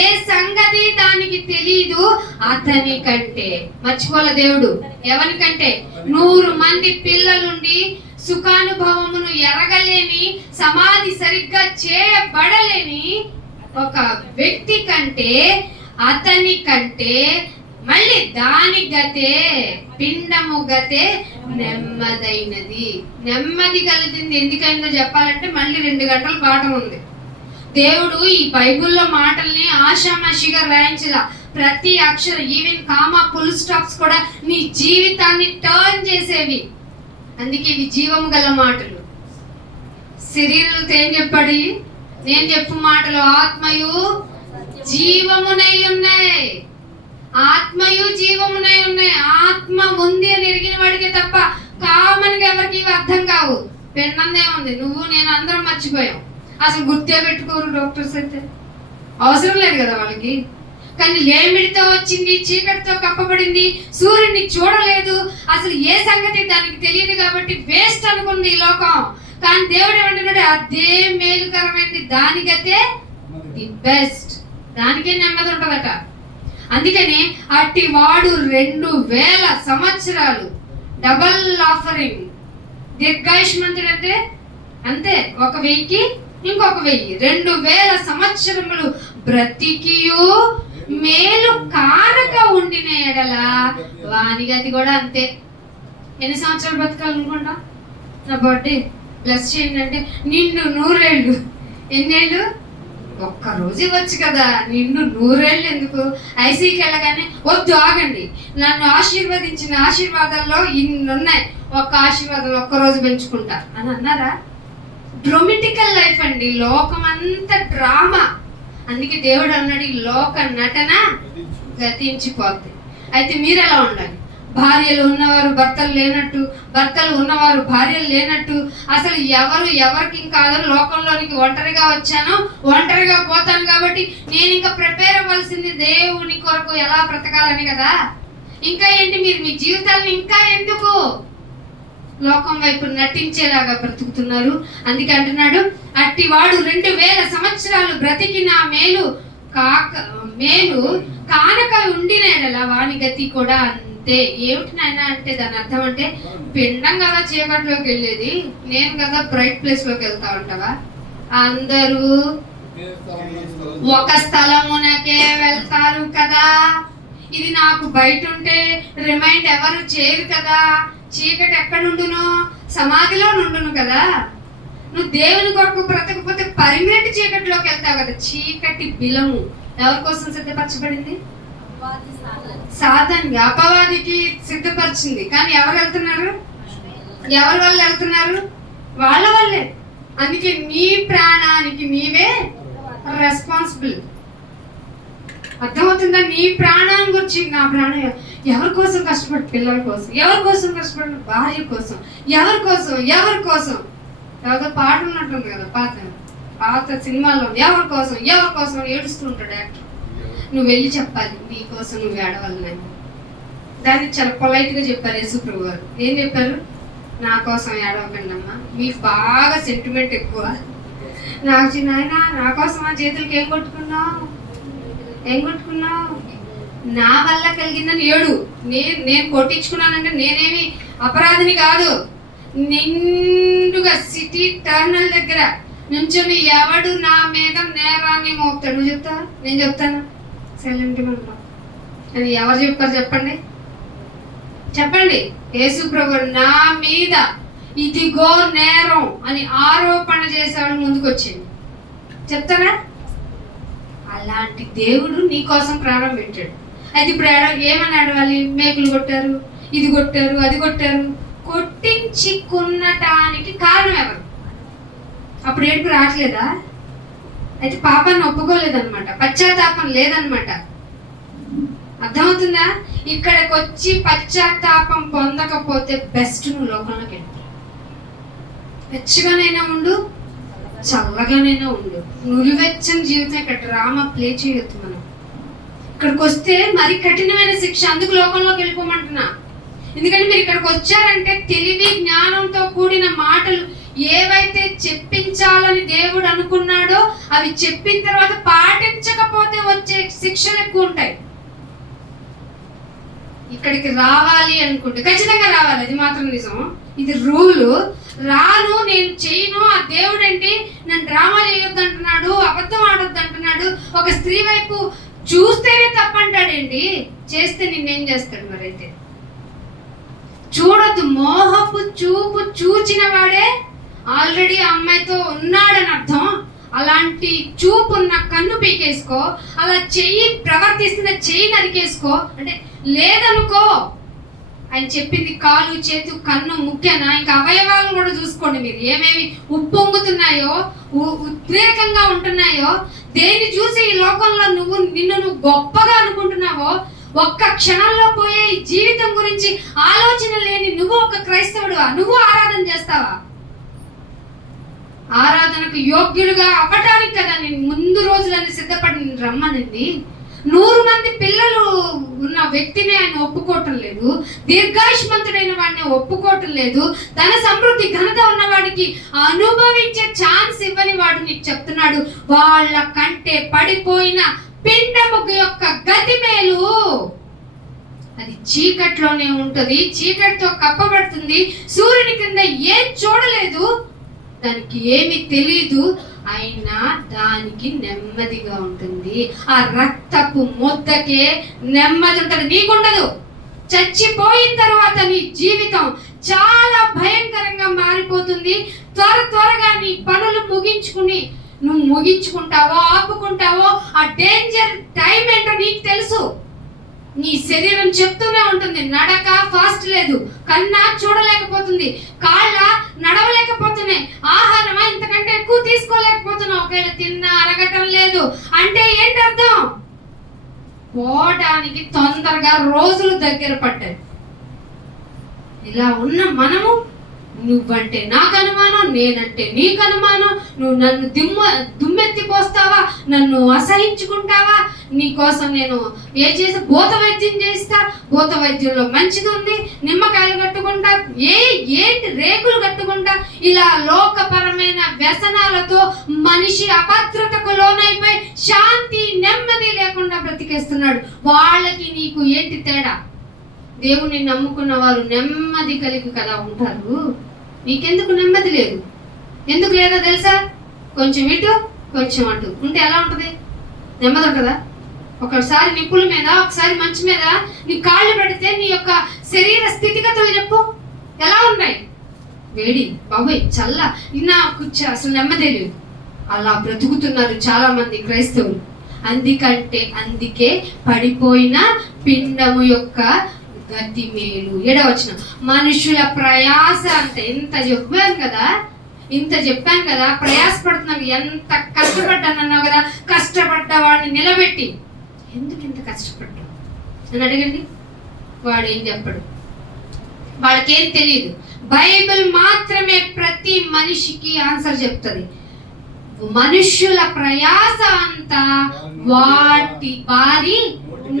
ఏ సంగతి దానికి తెలీదు అతని కంటే. మర్చిపోలే దేవుడు ఎవరికంటే? 100 మంది పిల్లలుండి సుఖానుభవమును ఎరగలేని, సమాధి సరిగ్గా చేయబడలేని ఒక వ్యక్తి కంటే, అతని కంటే మళ్ళీ దాని గతే, పిండము గతే నెమ్మదైనది. నెమ్మది కలిగింది ఎందుకైందో చెప్పాలంటే మళ్ళీ 2 గంటల పాఠం ఉంది. దేవుడు ఈ బైబిల్లో మాటల్ని ఆషామాషిగా రాయించలా. ప్రతి అక్షరం, ఈవెన్ కామా ఫుల్ స్టాప్స్ కూడా నీ జీవితాన్ని టర్న్ చేసేవి. అందుకే ఇవి జీవము గల మాటలు. శరీరాలతో ఏం చెప్పాడు? నేను చెప్పు మాటలు ఆత్మయు జీవమునై ఉన్నాయి, ఆత్మయు జీవమునై ఉన్నాయి. ఆత్మ ఉంది అని ఎరిగిన వాడికి తప్ప కామన్ గా ఎవరికి ఇవి అర్థం కావు. పెన్నందేముంది, నువ్వు నేను అందరం మర్చిపోయాం, అసలు గుర్తే పెట్టుకోరు డాక్టర్స్ అయితే, అవసరం లేదు కదా వాళ్ళకి. కానీ లేమిడితో వచ్చింది, చీకటితో కప్పబడింది, సూర్యుడిని చూడలేదు, అసలు ఏ సంగతి దానికి తెలియదు కాబట్టి వేస్ట్ అనుకుంది ఈ లోకం. కానీ దేవుడు ఏమంటున్నాడు? అదే మేలుకరమైనది, దానికైతే ది బెస్ట్, దానికే నెమ్మది ఉంటుందట. అందుకని అట్టి వాడు 2000 సంవత్సరాలు డబల్ ఆఫరింగ్, దీర్ఘాయుష్మంతుడు అంటే అంతే, 1000కి ఇంకొక 1000, 2000 సంవత్సరములు బ్రతికియు మేలు కానక ఉండిన ఎడల వాని గతి కూడా అంతే. ఎన్ని సంవత్సరాలు బతకాలనుకుంటా? నా బర్త్డే ప్లస్ చేయండి అంటే నిండు 100 ఏళ్ళు. ఎన్నేళ్ళు? ఒక్కరోజు ఇవ్వచ్చు కదా, నిండు 100 ఏళ్ళు ఎందుకు? ఐసీకి వెళ్ళగానే వద్దు ఆగండి, నన్ను ఆశీర్వదించిన ఆశీర్వాదాల్లో ఇన్ని ఉన్నాయి, ఒక్క ఆశీర్వాదం ఒక్కరోజు పెంచుకుంటా అని అన్నారా? డ్రొమెటికల్ లైఫ్ అండి, లోకం అంతా డ్రామా. అందుకే దేవుడు అన్నాడు ఈ లోక నటన గతించిపోద్ది. అయితే మీరు ఎలా ఉండాలి? భార్యలు ఉన్నవారు భర్తలు లేనట్టు, భర్తలు ఉన్నవారు భార్యలు లేనట్టు, అసలు ఎవరికి కాదు, లోకంలోనికి ఒంటరిగా వచ్చాను, ఒంటరిగా పోతాను కాబట్టి నేను ఇంకా ప్రిపేర్ అవ్వాల్సింది దేవుని కొరకు ఎలా బ్రతకాలని కదా. ఇంకా ఏంటి, మీరు మీ జీవితాలను ఇంకా ఎందుకు లోకం వైపు నటించేలాగా బ్రతుకుతున్నారు. అందుకే అంటున్నాడు, అట్టివాడు 2000 సంవత్సరాలు బ్రతికిన మేలు కానక ఉండిన ఎడల వాని గతి కూడా అంతే. ఏమిటి నాయన అంటే దాని అర్థం అంటే, పిండం కదా చీకట్లోకి వెళ్ళేది, నేను కదా బ్రైట్ ప్లేస్ లోకి వెళ్తా ఉంటావా? అందరూ ఒక స్థలమునకే వెళ్తారు కదా. ఇది నాకు బయట ఉంటే రిమైండ్ ఎవరు చేయరు కదా. చీకటి ఎక్కడుండును? సమాధిలో నుండును కదా. నువ్వు దేవుని కొరకు బ్రతకపోతే పర్మనెంట్ చీకటిలోకి వెళ్తావు కదా. చీకటి బిలము ఎవరి కోసం సిద్ధపరచబడింది? సాతానికి, అపవాదికి సిద్ధపరిచింది. కానీ ఎవరు వెళ్తున్నారు? ఎవరి వల్ల వెళ్తున్నారు? వాళ్ళ వల్లే. అందుకే నీ ప్రాణానికి నీవే రెస్పాన్సిబుల్. అర్థమవుతుందా? నీ ప్రాణం గురించి, నా ప్రాణం ఎవరి కోసం కష్టపడి? పిల్లల కోసం. ఎవరి కోసం కష్టపడి? భార్య కోసం. ఎవరి కోసం? ఎవరి కోసం? ఎవరితో పాట ఉన్నట్టుంది కదా, పాత సినిమాల్లో ఎవరి కోసం ఎవరి కోసం ఏడుస్తూ ఉంటాడు యాక్టర్. నువ్వు వెళ్ళి చెప్పాలి, నీ కోసం నువ్వు ఏడవాలని. దాన్ని చాలా పొలైట్ గా చెప్పారు యేసుప్రభు గారు. ఏం చెప్పారు? నా కోసం ఏడవకండి అమ్మా, మీకు బాగా సెంటిమెంట్ ఎక్కువ. నాకు చిన్న నా కోసం ఆ చేతులకి ఏం కొట్టుకున్నావు? నా వల్ల కలిగిందని ఏడు. నేను కొట్టించుకున్నానంటే నేనేమి అపరాధిని కాదు. నిండుగా సిటీ టర్నల్ దగ్గర నుంచొని ఎవడు నా మీద నేరాన్ని మోపుతాడు? నువ్వు చెప్తావా? నేను చెప్తాను. సైలెంట్ అని ఎవరు చెప్పారు చెప్పండి? చెప్పండి. యేసుప్రభు నా మీద ఇదిగో నేరం అని ఆరోపణ చేసేవాడు ముందుకు వచ్చింది. చెప్తారా? అలాంటి దేవుడు నీ కోసం ప్రాణం పెట్టాడు. అయితే ఇప్పుడు ఏమని అడగాలి? మేకులు కొట్టారు, ఇది కొట్టారు, అది కొట్టారు. కొట్టించి కొన్నటానికి కారణం ఎవరు? అప్పుడు ఏడుపు రావట్లేదా? అయితే పాపాన్ని ఒప్పుకోలేదన్నమాట, పశ్చాత్తాపం లేదన్నమాట. అర్థమవుతుందా? ఇక్కడికి వచ్చి పశ్చాత్తాపం పొందకపోతే బెస్ట్ నువ్వు లోకంలోకి వెళ్తావు. వెచ్చగానైనా ఉండు, చల్లగానైనా ఉండు. నులివెచ్చని జీవితం ఇక్కడ డ్రామా ప్లే చేయొద్దు. మనం ఇక్కడికి వస్తే మరి కఠినమైన శిక్ష. అందుకు లోకంలోకి వెళ్ళిపోమంటున్నా. ఎందుకంటే మీరు ఇక్కడికి వచ్చారంటే తెలివి జ్ఞానంతో కూడిన మాటలు ఏవైతే చెప్పించాలని దేవుడు అనుకున్నాడో అవి చెప్పిన తర్వాత పాటించకపోతే వచ్చే శిక్షలు ఎక్కువ ఉంటాయి. ఇక్కడికి రావాలి అనుకుంటే ఖచ్చితంగా రావాలి, అది మాత్రం నిజం. ఇది రూలు. రాను, నేను చేయను. ఆ దేవుడు ఏంటి నన్ను డ్రామా చేయొద్దు అంటున్నాడు, అబద్ధం ఆడొద్దు అంటున్నాడు. ఒక స్త్రీ వైపు చూస్తేనే తప్పంటాడేంటి? చేస్తే నిన్నేం చేస్తాడు? మరైతే చూడొద్దు. మోహపు చూపు చూచిన వాడే ఆల్రెడీ ఆ అమ్మాయితో ఉన్నాడని అర్థం. అలాంటి చూపు ఉన్న కన్ను పీకేసుకో. అలా చెయ్యి ప్రవర్తిస్తున్న చెయ్యి నరికేసుకో. అంటే లేదనుకో, ఆయన చెప్పింది కాలు, చేతు, కన్ను ముఖ్యనా? ఇంకా అవయవాలను కూడా చూసుకోండి. మీరు ఏమేమి ఉప్పొంగుతున్నాయో, ఉద్రేకంగా ఉంటున్నాయో, దేన్ని చూసి ఈ లోకంలో నిన్ను గొప్పగా అనుకుంటున్నావో, ఒక్క క్షణంలో పోయే ఈ జీవితం గురించి ఆలోచన లేని నువ్వు ఒక క్రైస్తవుడువా? నువ్వు ఆరాధన చేస్తావా? ఆరాధనకు యోగ్యులుగా అవ్వటానికి కదా నేను ముందు రోజులన్నీ సిద్ధపడి రమ్మనింది. 100 మంది పిల్లలు ఉన్న వ్యక్తిని ఆయన ఒప్పుకోవటం లేదు. దీర్ఘాయుష్మంతుడైన వాడిని ఒప్పుకోవటం లేదు. ధన సమృద్ధి ఘనత ఉన్నవాడికి అనుభవించే ఛాన్స్ ఇవ్వని వాడు నీకు చెప్తున్నాడు. వాళ్ళ కంటే పడిపోయిన పిండము యొక్క గతి మేలు. అది చీకట్లోనే ఉంటది, చీకటితో కప్పబడుతుంది. సూర్యుని కింద ఏం చూడలేదు, దానికి ఏమి తెలీదు, అయినా దానికి నెమ్మదిగా ఉంటుంది. ఆ రక్తపు ముద్దకే నెమ్మది ఉంటుంది, నీకుండదు. చచ్చిపోయిన తర్వాత నీ జీవితం చాలా భయంకరంగా మారిపోతుంది. త్వరగా నీ పనులు నువ్వు ముగించుకుంటావో ఆపుకుంటావో ఆ డేంజర్ టైం ఏంటో నీకు తెలుసు. నీ శరీరం చెప్తూనే ఉంటుంది. నడక ఫాస్ట్ లేదు, కన్నా చూడలేకపోతుంది, కాళ్ళ నడవలేకపోతున్నాయి, ఆహారమా ఇంతకంటే ఎక్కువ తీసుకోలేకపోతున్నావు, ఒకవేళ తిన్నా అరగటం లేదు. అంటే ఏంటి అర్థం? పోవడానికి తొందరగా రోజులు దగ్గర పడ్డాయి. ఇలా ఉన్న మనము, నువ్వంటే నాకు అనుమానం, నేనంటే నీకు అనుమానం, నువ్వు నన్ను దుమ్మెత్తి పోస్తావా, నన్ను అసహించుకుంటావా, నీకోసం నేను భూత వైద్యం చేస్తా, భూత వైద్యంలో మంచిది ఉంది, నిమ్మకాయలు కట్టుకుంటా, ఏంటి రేకులు కట్టుకుంటా, ఇలా లోకపరమైన వ్యసనాలతో మనిషి అభద్రతకు లోనైపోయి శాంతి నెమ్మది లేకుండా బ్రతికేస్తున్నాడు. వాళ్ళకి నీకు ఏంటి తేడా? దేవుణ్ణి నమ్ముకున్న వారు నెమ్మది కలిగి కదా ఉంటారు. నీకెందుకు నెమ్మది లేదు? ఎందుకు లేదో తెలుసా? కొంచెం ఇటు కొంచెం అటు ఉంటే ఎలా ఉంటుంది? నెమ్మది ఉంటుందా? ఒకసారి నిప్పుల మీద, ఒకసారి మంచి మీద నీ కాళ్ళు పెడితే నీ యొక్క శరీర స్థితిగతులు చెప్పు ఎలా ఉన్నాయి? వేడి, బాబోయ్, చల్ల, నాకు అసలు నెమ్మదే లేదు. అలా బ్రతుకుతున్నారు చాలా మంది క్రైస్తవులు. అందుకే పడిపోయిన పిండము యొక్క గతి మేలు. 7వ వచనం, మనుషుల ప్రయాస అంటే ఇంత చెప్పాను కదా, ప్రయాసపడుతున్నాను, ఎంత కష్టపడ్డానన్నావు కదా, కష్టపడ్డ వాడిని నిలబెట్టి ఎందుకు ఇంత కష్టపడ్డావు అని అడగండి. వాడు ఏం చెప్పడు, వాళ్ళకేం తెలియదు. బైబిల్ మాత్రమే ప్రతి మనిషికి ఆన్సర్ చెప్తుంది. మనుష్యుల ప్రయాస అంతా వారి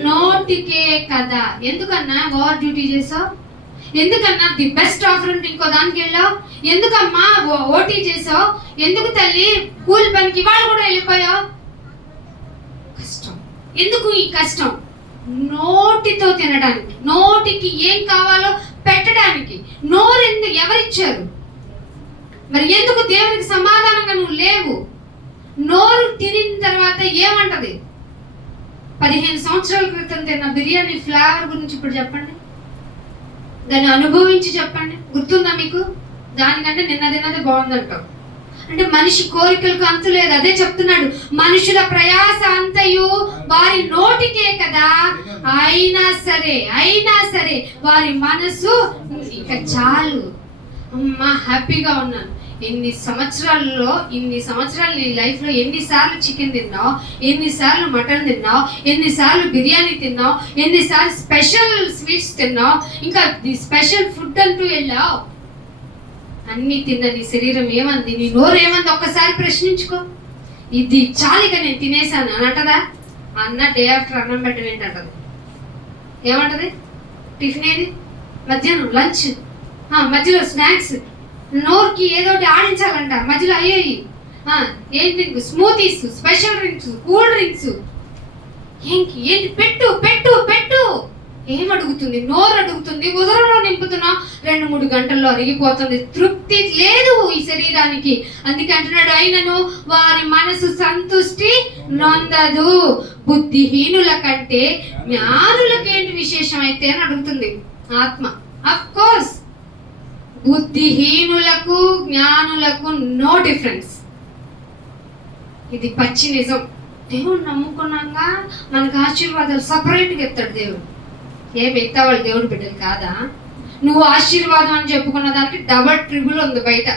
నోటికే కదా. ఎందుకన్నా ఓవర్ డ్యూటీ చేసావు? ఎందుకన్నా ది బెస్ట్ ఆఫర్ అంటే ఇంకో దానికి వెళ్ళావు? ఎందుకమ్మా ఓటీ చేసావు? ఎందుకు తల్లి కూలి పనికి వాళ్ళు కూడా వెళ్ళిపోయావు? కష్టం. ఎందుకు ఈ కష్టం? నోటితో తినడానికి, నోటికి ఏం కావాలో పెట్టడానికి. నోరెందుకు ఎవరిచ్చారు? మరి ఎందుకు దేవునికి సమాధానంగా నువ్వు లేవు? నోరు తినిన తర్వాత ఏమంటది? 15 సంవత్సరాల క్రితం తిన్న బిర్యానీ ఫ్లేవర్ గురించి ఇప్పుడు చెప్పండి, దాన్ని అనుభవించి చెప్పండి. గుర్తుందా మీకు? దానికంటే నిన్నది బాగుందంటావు. అంటే మనిషి కోరికలకు అంతు లేదు. అదే చెప్తున్నాడు, మనుషుల ప్రయాస అంతయు వారి నోటికే కదా. అయినా సరే వారి మనసు ఇక చాలు, అమ్మా హ్యాపీగా ఉన్నాను. ఇన్ని సంవత్సరాలు నీ లైఫ్లో ఎన్నిసార్లు చికెన్ తిన్నావు, ఎన్నిసార్లు మటన్ తిన్నావు, ఎన్నిసార్లు బిర్యానీ తిన్నావు, ఎన్నిసార్లు స్పెషల్ స్వీట్స్ తిన్నావు, ఇంకా స్పెషల్ ఫుడ్ అంటూ వెళ్ళావు. అన్నీ తిన్న నీ శరీరం ఏమంది? నీ నోరు ఏమంది? ఒక్కసారి ప్రశ్నించుకో. ఇది చాలిక నేను తినేసాను అని అంటదా? అన్న డే ఆఫ్టర్ అన్నం పెట్టడం ఏంటంటది? ఏమంటది? టిఫిన్ ఏది? మధ్యాహ్నం లంచ్, మధ్యలో స్నాక్స్, నోరుకి ఏదో ఆడించాలంట మధ్యలో. అయ్యాయి ఏం drink, smoothies, special drinks, cool drinks, ఏంటి పెట్టు పెట్టు పెట్టు. ఏం అడుగుతుంది? నోరు అడుగుతుంది. ఉదరంలో నింపుతున్నాం, 2-3 గంటల్లో అరిగిపోతుంది. తృప్తి లేదు ఈ శరీరానికి. అందుకే అంటున్నాడు, అయినను వారి మనసు సంతుష్టి నొందదు. బుద్ధిహీనుల కంటే జ్ఞానులకేంటి విశేషం అయితే అని అడుగుతుంది ఆత్మ. అఫ్ కోర్స్ బుద్ధిహీనులకు జ్ఞానులకు నో డిఫరెన్స్. ఇది పచ్చి నిజం. దేవుడు నమ్ముకున్నాక మనకు ఆశీర్వాదాలు సపరేట్గా ఎత్తాడు దేవుడు. ఏ మిగతా వాళ్ళు దేవుడు బిడ్డలు కాదా? నువ్వు ఆశీర్వాదం అని చెప్పుకున్న దానికి డబల్ ట్రిబుల్ ఉంది బయట.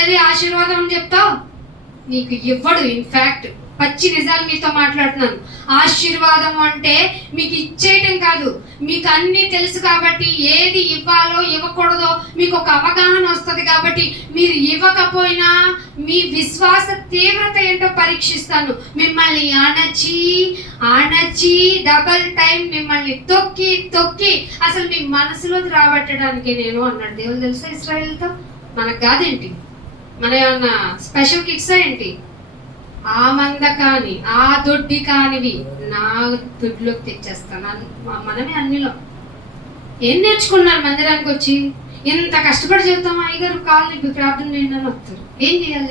అది ఆశీర్వాదం అని చెప్తావు, నీకు ఇవ్వడు. ఇన్ఫాక్ట్ పచ్చి నిజాలు మీతో మాట్లాడుతున్నాను. ఆశీర్వాదం అంటే మీకు ఇచ్చేయటం కాదు, మీకు అన్నీ తెలుసు కాబట్టి ఏది ఇవ్వాలో ఇవ్వకూడదో మీకు ఒక అవగాహన వస్తుంది. కాబట్టి మీరు ఇవ్వకపోయినా మీ విశ్వాస తీవ్రత ఏంటో పరీక్షిస్తాను. మిమ్మల్ని అణచి డబల్ టైం మిమ్మల్ని తొక్కి అసలు మీ మనసులోకి రాబట్టడానికి నేను అన్నాడు దేవుడు. తెలుసా ఇశ్రాయేలుతో? మనకు కాదేంటి? మన ఏమన్నా స్పెషల్ కిట్స్ ఏంటి? ఆ మంద కాని ఆ దొడ్డి కానివి నా దొడ్లోకి తెచ్చేస్తాను. మనమే అన్నిలో ఏం నేర్చుకున్నారు? మందిరానికి వచ్చి ఎంత కష్టపడి చెప్తాం, అయ్యగారు కాళ్ళు నొప్పి ప్రార్థన చేయండి అని వస్తారు. ఏం చేయాలి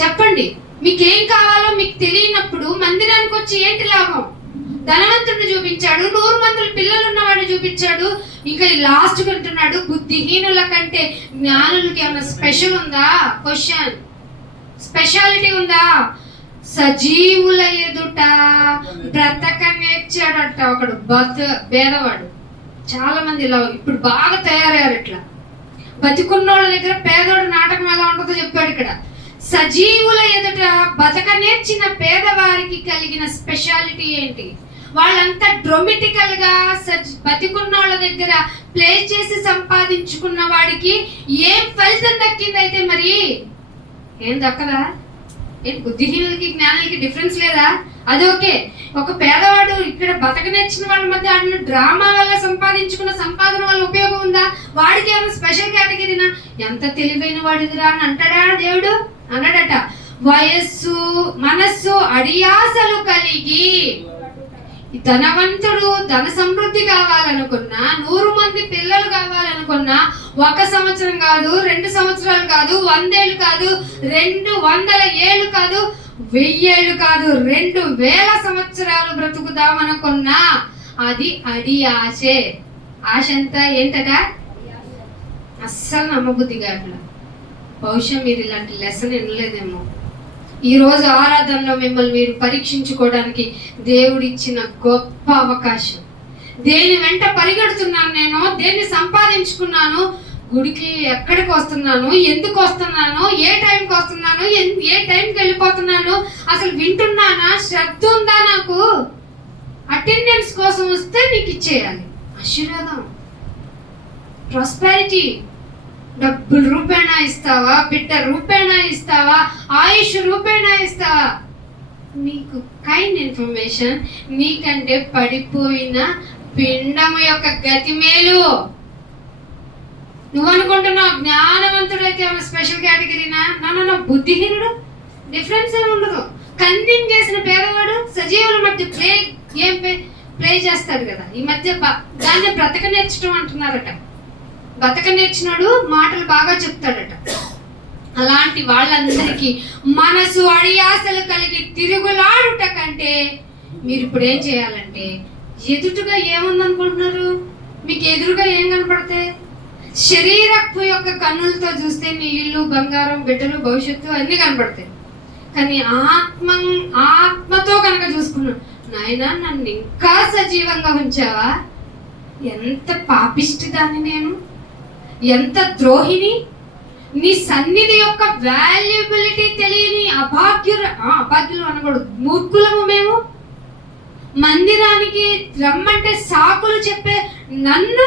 చెప్పండి. మీకేం కావాలో మీకు తెలియనప్పుడు మందిరానికి వచ్చి ఏంటి లాభం? ధనవంతుడిని చూపించాడు, 100 మంది పిల్లలు ఉన్నవాడిని చూపించాడు. ఇంకా లాస్ట్ అంటున్నాడు, బుద్ధిహీనుల కంటే జ్ఞానులకి ఏమైనా స్పెషల్ ఉందా? క్వశ్చన్. స్పెషాలిటీ ఉందా? సజీవుల ఎదుట బ్రతక నేర్చాడట ఒకడు పేదవాడు. చాలా మంది ఇలా ఇప్పుడు బాగా తయారయ్యారు. ఇట్లా బతికున్నోళ్ళ దగ్గర పేదోడు నాటకం ఎలా ఉంటుందో చెప్పాడు ఇక్కడ. సజీవుల ఎదుట బతక నేర్చిన పేదవారికి కలిగిన స్పెషాలిటీ ఏంటి? వాళ్ళంతా డ్రొమెటికల్ గా బతికున్నోళ్ళ దగ్గర ప్లే చేసి సంపాదించుకున్న వాడికి ఏం ఫలితం దక్కిందైతే మరి ఏం దక్కదా? ఏంటి బుద్ధిహీనులకి జ్ఞానులకి డిఫరెన్స్ లేదా? అది ఓకే. ఒక పేదవాడు ఇక్కడ బతకనిచ్చిన వాళ్ళ మధ్య ఆడిన డ్రామా వల్ల సంపాదించుకున్న సంపాదన వల్ల ఉపయోగం ఉందా? వాడికి ఏమైనా స్పెషల్ కేటగిరీనా? ఎంత తెలివైన వాడిదిరా అని అంటాడా దేవుడు? అన్నాడట. వయస్సు మనస్సు అడియాసలు కలిగి ధనవంతుడు ధన సమృద్ధి కావాలనుకున్నా, 100 మంది పిల్లలు కావాలనుకున్నా 1 సంవత్సరం కాదు, 2 సంవత్సరాలు కాదు, 100 ఏళ్ళు కాదు, 200 ఏళ్ళు కాదు, 1000 ఏళ్ళు కాదు, 2000 సంవత్సరాలు బ్రతుకుదామనుకున్నా అది అడి ఆశే. ఆశ అంతా ఏంటట? అస్సలు నమ్మబుద్ధి కాదు. బహుశా మీరు ఇలాంటి లెసన్ వినలేదేమో. ఈరోజు ఆరాధనలో మిమ్మల్ని మీరు పరీక్షించుకోవడానికి దేవుడిచ్చిన గొప్ప అవకాశం. దేని వెంట పరిగెడుతున్నాను నేను? దేన్ని సంపాదించుకున్నాను? గుడికి ఎక్కడికి వస్తున్నాను? ఎందుకు వస్తున్నాను? ఏ టైంకి వస్తున్నాను? ఏ టైంకి వెళ్ళిపోతున్నాను? అసలు వింటున్నానా? శ్రద్ధ ఉందా నాకు? అటెండెన్స్ కోసం వస్తే నీకు ఇచ్చేయాలి ఆశీర్వాదం, ప్రాస్పెరిటీ. డబ్బులు రూపేణా ఇస్తావా? బిడ్డ రూపేణా ఇస్తావా? ఆయుష్ రూపేణా ఇస్తావా? నీకు కైండ్ ఇన్ఫర్మేషన్, నీకంటే పడిపోయిన పిండము యొక్క గతి మేలు. నువ్వు అనుకుంటున్నావు జ్ఞానవంతుడైతే ఏమైనా స్పెషల్ కేటగిరీనా? నా బుద్ధిహీనుడు డిఫరెన్స్ ఏమి ఉండదు. కన్విన్ చేసిన పేదవాడు సజీవుల మధ్య ప్లే చేస్తాడు కదా. ఈ మధ్య దాన్ని బ్రతక నేర్చడం అంటున్నారట. బతక నేర్చినాడు మాటలు బాగా చెప్తాడట. అలాంటి వాళ్ళందరికీ మనసు అడియాసలు కలిగి తిరుగులాడుట కంటే మీరు ఇప్పుడు ఏం చేయాలంటే, ఎదుటుగా ఏముందనుకుంటున్నారు? మీకు ఎదురుగా ఏం కనపడితే? శరీరపు యొక్క కన్నులతో చూస్తే మీ ఇల్లు, బంగారం, బిడ్డలు, భవిష్యత్తు అన్నీ కనపడతాయి. కానీ ఆత్మతో కనుక చూసుకున్నాడు, నాయనా నన్ను ఇంకా సజీవంగా ఉంచావా? ఎంత పాపిష్టి దాన్ని నేను, ఎంత ద్రోహిని, నీ సన్నిధి యొక్క వాల్యుబిలిటీ తెలియని అభాగ్యులు అనకూడదు, మూర్ఖులము మేము. మందిరానికి రమ్మంటే సాకులు చెప్పే నన్ను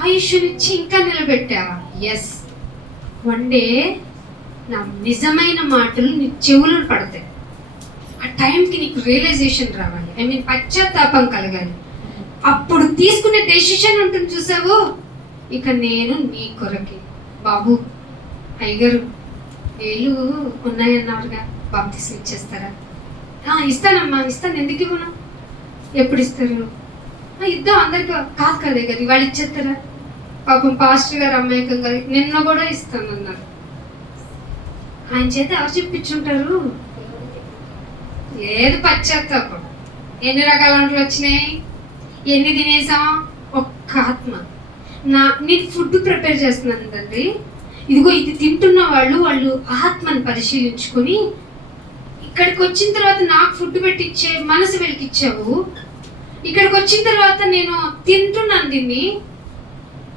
ఆయుష్నిచ్చి ఇంకా నిలబెట్టావా? ఎస్, వన్ డే నా నిజమైన మాటలు నీ చెవులు పడతాయి. ఆ టైంకి నీకు రియలైజేషన్ రావాలి, పశ్చాత్తాపం కలగాలి. అప్పుడు తీసుకునే డెసిషన్ ఉంటుంది చూసావు. ఇక నేను నీ కొరకే బాబు, అయ్యగారు ఏళ్ళు ఉన్నాయన్నారుగా, బాప్తిసం ఇచ్చేస్తారా? ఇస్తానమ్మా, ఇస్తాను. ఎందుకు ఇవ్వను? ఎప్పుడు ఇస్తారు? ఇద్దాం అందరికి. కాదు కదే కదా, వాళ్ళు ఇచ్చేస్తారా? పాపం పాస్టర్ గారు అమాయకంగా నిన్న కూడా ఇస్తానన్నారు. ఆయన చేత ఎవరు చెప్పించుంటారు? లేదు పశ్చాత్తాపం. ఎన్ని రకాల వంటలు వచ్చినాయి, ఎన్ని తినేసాం? ఒక్క ఆత్మ. నేను ఫుడ్ ప్రిపేర్ చేస్తున్నాను తండ్రి, ఇదిగో ఇది తింటున్న వాళ్ళు ఆత్మను పరిశీలించుకొని ఇక్కడికి వచ్చిన తర్వాత నాకు ఫుడ్ పెట్టిచ్చే మనసు వెలికిచ్చావు. ఇక్కడికి వచ్చిన తర్వాత నేను తింటున్నాను దీన్ని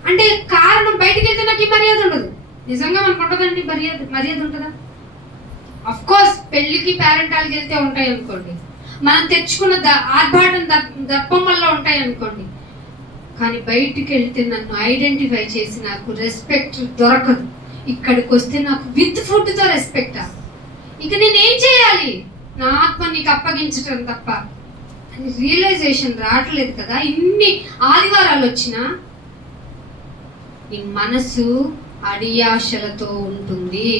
అంటే కారణం. బయటికి వెళ్తే నాకు ఈ మర్యాద ఉండదు. నిజంగా మనకు ఉంటుందండి మర్యాద ఉంటుందా? అఫ్ కోర్స్ పెళ్లికి పేరెంటాలకి వెళ్తే ఉంటాయి అనుకోండి, మనం తెచ్చుకున్న ఆర్భాటం దర్పం వల్ల ఉంటాయి అనుకోండి. కానీ బయటికి వెళ్తే నన్ను ఐడెంటిఫై చేసి నాకు రెస్పెక్ట్ దొరకదు. ఇక్కడికి వస్తే నాకు విత్ ఫుడ్తో రెస్పెక్ట్. ఇక నేను ఏం చేయాలి? నా ఆత్మ నీకు అప్పగించటం తప్ప అని రియలైజేషన్ రావట్లేదు కదా. ఇన్ని ఆదివారాలు వచ్చినా నీ మనసు అడియాశలతో ఉంటుంది.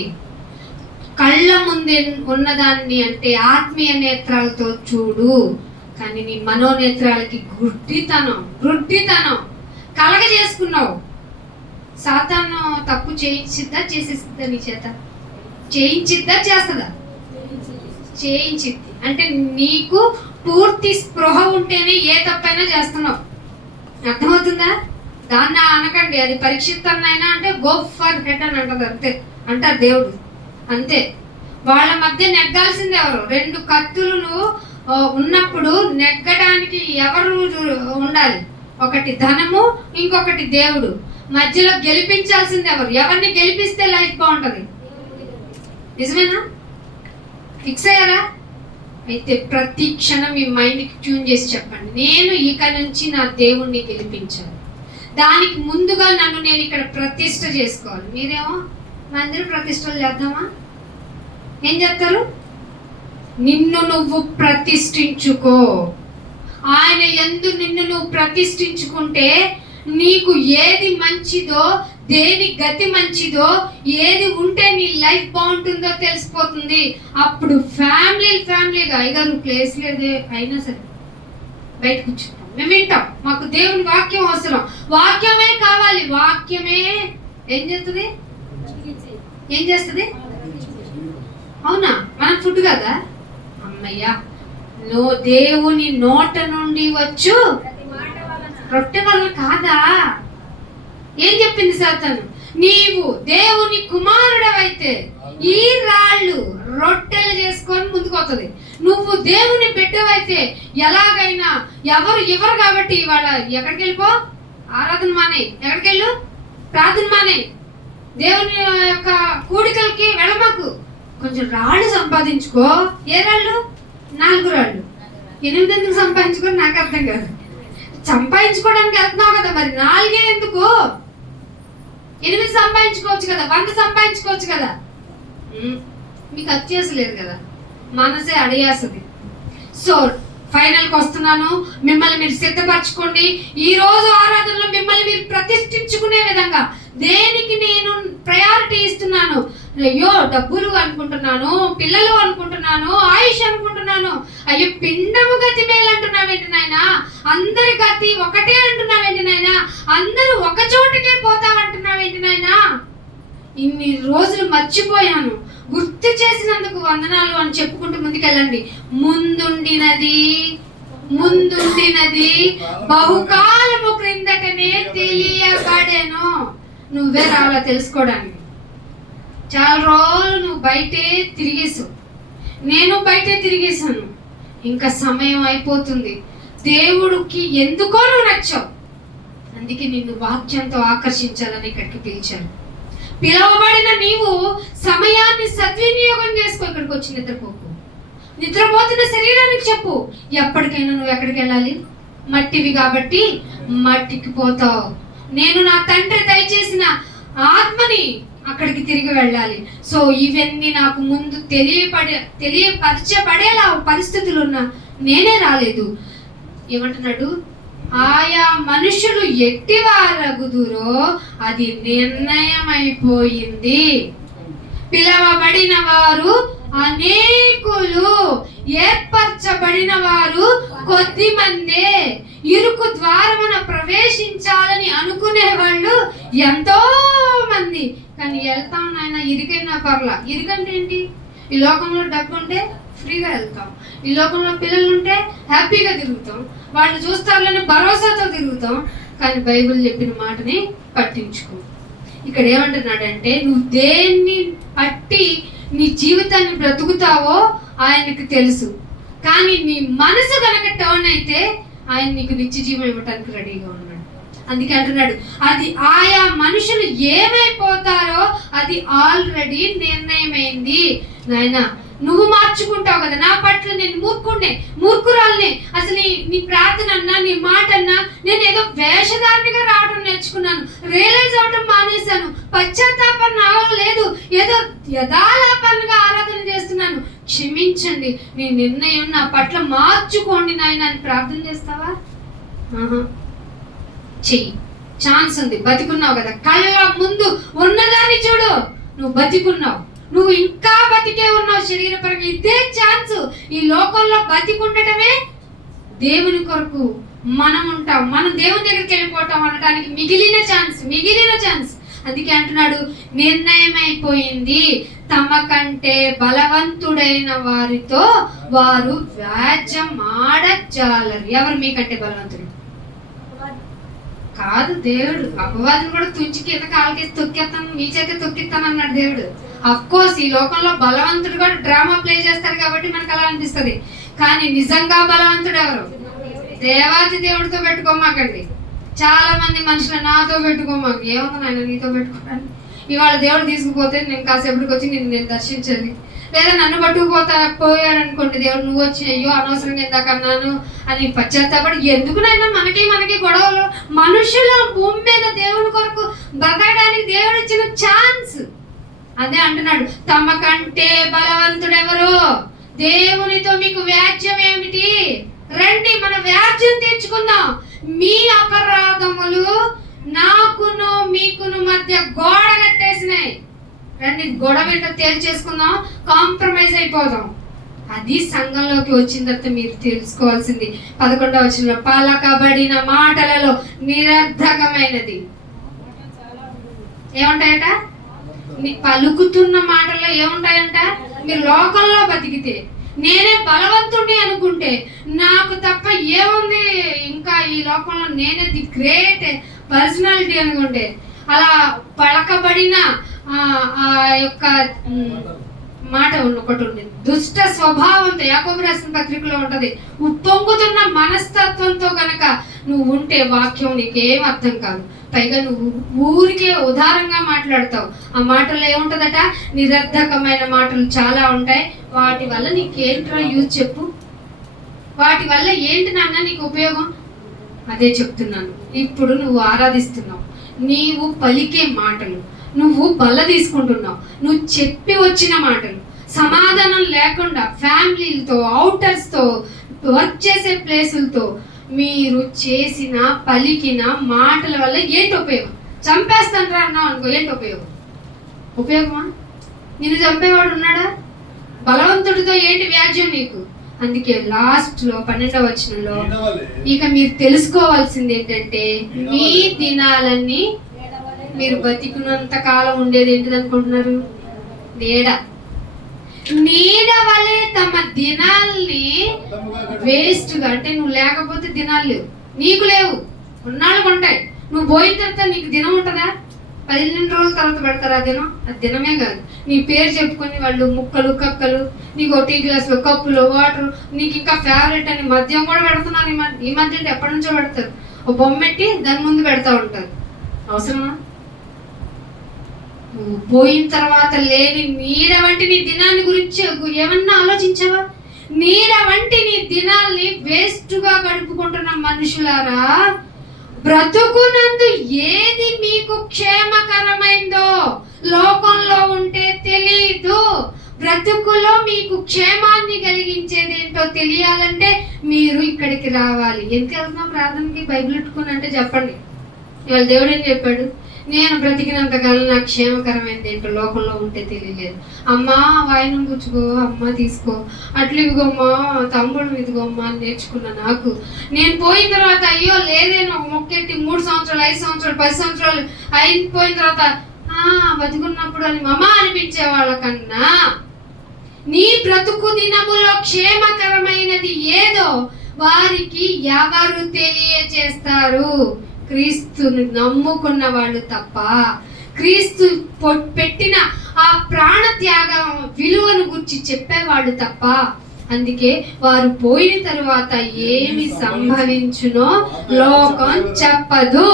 కళ్ళ ముందే ఉన్నదాన్ని అంటే ఆత్మీయ నేత్రాలతో చూడు, కానీ నీ మనోనేత్రాలకి గుడ్డితనం కలగజేసుకున్నావు. సాతాను తప్పు చేయించిద్దా? చేసేసిద్దా? నీ చేత చేయించిద్దా? చేస్తుందా? చేయించిద్ది. అంటే నీకు పూర్తి స్పృహ ఉంటేనే ఏ తప్పైనా చేస్తున్నావు. అర్థమవుతుందా? దాన్ని అనకండి, అది పరీక్షిస్తానైనా అంటే గో ఫర్ హెడ్ అని అంటది. అంతే అంటారు దేవుడు. అంతే. వాళ్ళ మధ్య నెగ్గాల్సింది ఎవరు? 2 కత్తులు ఉన్నప్పుడు నెగ్గడానికి ఎవరు ఉండాలి? ఒకటి ధనము, ఇంకొకటి దేవుడు. మధ్యలో గెలిపించాల్సింది ఎవరు? ఎవరిని గెలిపిస్తే లైఫ్ బాగుంటుంది? నిజమేనా? ఫిక్స్ అయ్యారా? అయితే ప్రతి క్షణం మీ మైండ్కి ట్యూన్ చేసి చెప్పండి, నేను ఇక నుంచి నా దేవుణ్ణి గెలిపించాలి. దానికి ముందుగా నన్ను నేను ఇక్కడ ప్రతిష్ట చేసుకోవాలి. మీరేమో మందిర ప్రతిష్టలు చేద్దామా? ఏం చెప్తారు? నిన్ను నువ్వు ప్రతిష్ఠించుకో. ఆయన యందు నిన్ను నువ్వు ప్రతిష్ఠించుకుంటే నీకు ఏది మంచిదో, దేని గతి మంచిదో, ఏది ఉంటే నీ లైఫ్ బాగుంటుందో తెలిసిపోతుంది. అప్పుడు ఫ్యామిలీగా అయ్యగారు ప్లేస్ లేదే అయినా సరే బయట కూర్చుంటాం, మేము వింటాం. మాకు దేవుని వాక్యం అవసరం, వాక్యమే కావాలి. వాక్యమే ఏం చేస్తుంది? ఏం చేస్తుంది? అవునా? మనం ఫుడ్ కదా. అమ్మయ్యా, దేవుని నోట నుండి వచ్చు రొట్టె వలన కాదా? ఏం చెప్పింది సాతాను? నీవు దేవుని కుమారుడవైతే ఈ రాళ్ళు రొట్టెలు చేసుకొని ముందుకు వస్తుంది. నువ్వు దేవుని బిడ్డవైతే ఎలాగైనా ఎవరు కాబట్టి ఇవాళ ఎక్కడికి వెళ్ళిపో, ఆరాధన మానే, ఎక్కడికి వెళ్ళు, ప్రార్థన మానే, దేవుని యొక్క కూడికలకి వెళ్ళమాకు. కొంచెం రాళ్ళు సంపాదించుకో. ఏ రాళ్ళు? 4 రాళ్ళు. 8 ఎందుకు సంపాదించుకొని నాకు అర్థం కాదు. సంపాదించుకోవడానికి వెళ్తున్నావు కదా, మరి 4 ఎందుకు? 8 సంపాదించుకోవచ్చు కదా, 100 సంపాదించుకోవచ్చు కదా. మీకు అత్యాసలేదు కదా, మనసే అడియాసది. సో ఫైనల్కి వస్తున్నాను. మిమ్మల్ని మీరు సిద్ధపరచుకోండి. ఈ రోజు ఆరాధనలో మిమ్మల్ని మీరు ప్రతిష్ఠించుకునే విధంగా దేనికి నేను ప్రయారిటీ ఇస్తున్నాను? అయ్యో డబ్బులు అనుకుంటున్నాను, పిల్లలు అనుకుంటున్నాను, ఆయుష్ అనుకుంటున్నాను. అయ్యో పిండము గతి మేలు అంటున్నావేంటి నాయనా? అందరి గతి ఒకటే అంటున్నావేంటి నాయనా? అందరూ ఒక చోటకే పోతావంటున్నావేంటి నాయనా? ఇన్ని రోజులు మర్చిపోయాను, గుర్తు చేసినందుకు వందనాలు అని చెప్పుకుంటూ ముందుకెళ్ళండి. ముందుండినది బహుకాలము క్రిందటనే తెలియబడెను. నువ్వే రావాలా తెలుసుకోవడానికి. చాలా రోజులు నువ్వు బయటే తిరిగేసావు, నేను బయటే తిరిగేశాను. ఇంకా సమయం అయిపోతుంది. దేవుడికి ఎందుకో నువ్వు నచ్చావు, అందుకే నిన్ను వాక్యంతో ఆకర్షించాలని ఇక్కడికి పిలిచాను. పిలవబడిన నీవు సమయాన్ని సద్వినియోగం చేసుకో. ఇక్కడికి వచ్చి నిద్రపోతున్న శరీరానికి చెప్పు, ఎప్పటికైనా నువ్వు ఎక్కడికి వెళ్ళాలి? మట్టివి కాబట్టి మట్టికి పోతావు. నేను నా తండ్రి దయచేసిన ఆత్మని అక్కడికి తిరిగి వెళ్ళాలి. సో ఇవన్నీ నాకు ముందు తెలియపరచబడేలా పరిస్థితులు ఉన్నా నేనే రాలేదు. ఏమంటున్నాడు? ఆయా మనుషులు ఎట్టివారగుదురో అది నిర్ణయమైపోయింది. పిలవబడిన వారు అనేకులు, ఏర్పరచబడిన వారు కొద్ది మందే. ఇరుకు ద్వారమున ప్రవేశించాలని అనుకునే వాళ్ళు ఎంతో మంది. కానీ వెళ్తాం నాయన, ఇరుకైనా పర్లా. ఇరుకంటే ఏంటి? ఈ లోకంలో డబ్బు ఉంటే ఫ్రీగా వెళ్తాం, ఈ లోకంలో పిల్లలు ఉంటే హ్యాపీగా తిరుగుతాం, వాళ్ళు చూస్తారులని భరోసాతో తిరుగుతాం. కానీ బైబిల్ చెప్పిన మాటని పట్టించుకో. ఇక్కడ ఏమంటున్నాడంటే, నువ్వు దేన్ని పట్టి నీ జీవితాన్ని బ్రతుకుతావో ఆయనకు తెలుసు. కానీ నీ మనసు కనుక టర్న్ అయితే ఆయన నీకు నిత్య జీవం ఇవ్వటానికి రెడీగా ఉన్నాడు. అందుకే అంటున్నాడు, అది ఆయా మనుషులు ఏమైపోతారో అది ఆల్రెడీ నిర్ణయమైంది. నాయన నువ్వు మార్చుకుంటావు కదా. నా పట్ల నేను మూర్ఖురాల్ని. అసలు నీ ప్రార్థన అన్నా, నీ మాట అన్నా నేను ఏదో వేషధారణగా రావడం నేర్చుకున్నాను, రియలైజ్ అవడం మానేశాను, పశ్చాత్తాపం నాలో లేదు, ఏదో యథాలాపంగా ఆరాధన చేస్తున్నాను. క్షమించండి, నీ నిర్ణయం నా పట్ల మార్చుకోండి నాయన అని ప్రార్థన చేస్తావా? చెయ్యి. ఛాన్స్ ఉంది, బతికున్నావు కదా. కళ్ళ ముందు ఉన్నదాన్ని చూడు, నువ్వు బతికున్నావు, నువ్వు ఇంకా బతికే ఉన్నావు శరీరపరంగా. ఇదే ఛాన్స్. ఈ లోకంలో బతికుండటమే దేవుని కొరకు మనం ఉంటాం, మనం దేవుని దగ్గరికి వెళ్ళిపోతాం అనడానికి మిగిలిన ఛాన్స్. అందుకే అంటున్నాడు, నిర్ణయం అయిపోయింది. తమ కంటే బలవంతుడైన వారితో వారు వ్యాజ్యం ఆడజాలరు. ఎవరు మీకంటే బలవంతుడు? కాదు, దేవుడు. అపవాదిని కూడా తుంచి కింద కాలకేసి తొక్కేస్తాను, మీ చేత తొక్కిస్తాను అన్నాడు దేవుడు. అఫ్ కోర్స్ ఈ లోకంలో బలవంతుడు కూడా డ్రామా ప్లే చేస్తారు కాబట్టి మనకు అలా అనిపిస్తుంది. కానీ నిజంగా బలవంతుడు ఎవరు? దేవాది దేవుడితో పెట్టుకోమాకండి. చాలా మంది మనుషులు నాతో పెట్టుకోమాకు. ఏమన్నా నాయన నీతో పెట్టుకోవడానికి? ఇవాళ దేవుడు తీసుకుపోతే నేను కాసేపటికి వచ్చి నేను దర్శించాలి, లేదా నన్ను పోయాడు అనుకోండి, దేవుడు నువ్వు వచ్చి అయ్యో అనవసరంగా ఇందాక అన్నాను అని పశ్చాత్తాపడి. ఎందుకునైనా మనకి గొడవలు? మనుషుల భూమి మీద దేవుని కొరకు బ్రతకడానికి దేవుడు ఇచ్చిన ఛాన్స్. అదే అంటున్నాడు, తమ కంటే బలవంతుడెవరు? దేవునితో మీకు వ్యాజ్యం ఏమిటి? రండి మన వ్యాజ్యం తీర్చుకుందాం. మీ అపరాధములు నాకును మీకును మధ్య గోడ కట్టేసినాయి. రండి గొడవ ఏంటో తేల్చేసుకుందాం, కాంప్రమైజ్ అయిపోదాం. అది సంఘంలోకి వచ్చిన తర్వాత మీరు తెలుసుకోవాల్సింది. 11వ వచనంలో, పలకబడిన మాటలలో నిరర్ధకమైనది ఏముంటాయట? పలుకుతున్న మాటల్లో ఏముంటాయంట? మీరు లోకంలో బతికితే, నేనే బలవంతుడిని అనుకుంటే, నాకు తప్ప ఏముంది ఇంకా ఈ లోకంలో, నేనే ది గ్రేట్ పర్సనాలిటీ అనుకుంటే, అలా పలకబడిన ఆ యొక్క మాట ఒకటి ఉంది, దుష్ట స్వభావంతో, యాకోబు రాసిన పత్రికలో ఉంటది, ఉప్పొంగుతున్న మనస్తత్వంతో గనక నువ్వు ఉంటే వాక్యం నీకేం అర్థం కాదు. పైగా నువ్వు ఊరికే ఉదారంగా మాట్లాడతావు. ఆ మాటల్లో ఏముంటదట? నిరర్ధకమైన మాటలు చాలా ఉంటాయి. వాటి వల్ల నీకేంట్రా యూజ్ చెప్పు? వాటి వల్ల ఏంటి నాన్న నీకు ఉపయోగం? అదే చెప్తున్నాను. ఇప్పుడు నువ్వు ఆరాధిస్తున్నావు, నీవు పలికే మాటలు, నువ్వు బల్ల తీసుకుంటున్నావు, నువ్వు చెప్పి వచ్చిన మాటలు, సమాధానం లేకుండా ఫ్యామిలీలతో, అవుటర్స్తో, వర్క్ చేసే ప్లేసులతో మీరు చేసిన పలికిన మాటల వల్ల ఏంటి ఉపయోగం? చంపేస్తాను అన్నావు అనుకో, ఏంటి ఉపయోగం? ఉపయోగమా? నిన్ను చంపేవాడు ఉన్నాడా? బలవంతుడితో ఏంటి వ్యాజ్యం నీకు? అందుకే లాస్ట్లో 12వ వచనంలో ఇక మీరు తెలుసుకోవాల్సింది ఏంటంటే, మీ దినాలన్నీ, మీరు బతికినంత కాలం ఉండేది ఏంటిది అనుకుంటున్నారు? నీడ వలె తమ దినాల్ని వేస్ట్గా, అంటే నువ్వు లేకపోతే దినాలు లేవు, నీకు లేవు, ఉన్నాళ్ళకు ఉంటాయి. నువ్వు పోయిన తర్వాత నీకు దినం ఉంటుందా? 12 రోజుల తర్వాత పెడతారు ఆ దినం. అది దినమే కాదు. నీ పేరు చెప్పుకొని వాళ్ళు ముక్కలు కక్కలు, నీకు టీ గ్లాసులు కప్పులు వాటర్, నీకు ఇంకా ఫేవరెట్ అని మద్యం కూడా పెడుతున్నారు. ఈ మధ్య అంటే ఎప్పటి నుంచో పెడతారు. ఓ బొమ్మ పెట్టి దాని ముందు పెడతా ఉంటారు. అవసరమా? నువ్వు పోయిన తర్వాత లేని నీడ వంటి నీ దినాన్ని గురించి ఏమన్నా ఆలోచించావా? నీడ వంటి నీ దినాల్ని వేస్ట్గా గడుపుకుంటున్న మనుషులారా, బ్రతుకునందు ఏది మీకు క్షేమకరమైందో లోకంలో ఉంటే తెలీదు. బ్రతుకులో మీకు క్షేమాన్ని కలిగించేది ఏంటో తెలియాలంటే మీరు ఇక్కడికి రావాలి. ఎందుకు వెళ్తున్నాం ప్రార్థనకి? బైబిల్ పెట్టుకుని అంటే చెప్పండి. ఇవాళ దేవుడు ఏం చెప్పాడు? నేను బ్రతికినంతకాలం నాకు క్షేమకరమైనది ఏంటో లోకంలో ఉంటే తెలియలేదు. అమ్మా వాయినం కూర్చుకో, అమ్మ తీసుకో, అట్లు ఇవిగోమ్మా, తమ్ముడు ఇదిగోమ్మా అని నేర్చుకున్నా. నాకు నేను పోయిన తర్వాత అయ్యో లేదేనో ఒక మొక్కెట్టి 3 సంవత్సరాలు 5 సంవత్సరాలు 10 సంవత్సరాలు అయిపోయిన తర్వాత బతుకున్నప్పుడు అని మమ్మ అనిపించే వాళ్ళకన్నా, నీ బ్రతుకు దినములో క్షేమకరమైనది ఏదో వారికి ఎవరు తెలియచేస్తారు? క్రీస్తుని నమ్ముకున్న వాళ్ళు తప్ప, క్రీస్తు పెట్టిన ఆ ప్రాణ త్యాగం విలువను గురించి చెప్పేవాళ్ళు తప్ప. అందుకే వారు పోయిన తరువాత ఏమి సంభవించునో లోకం చెప్పదు.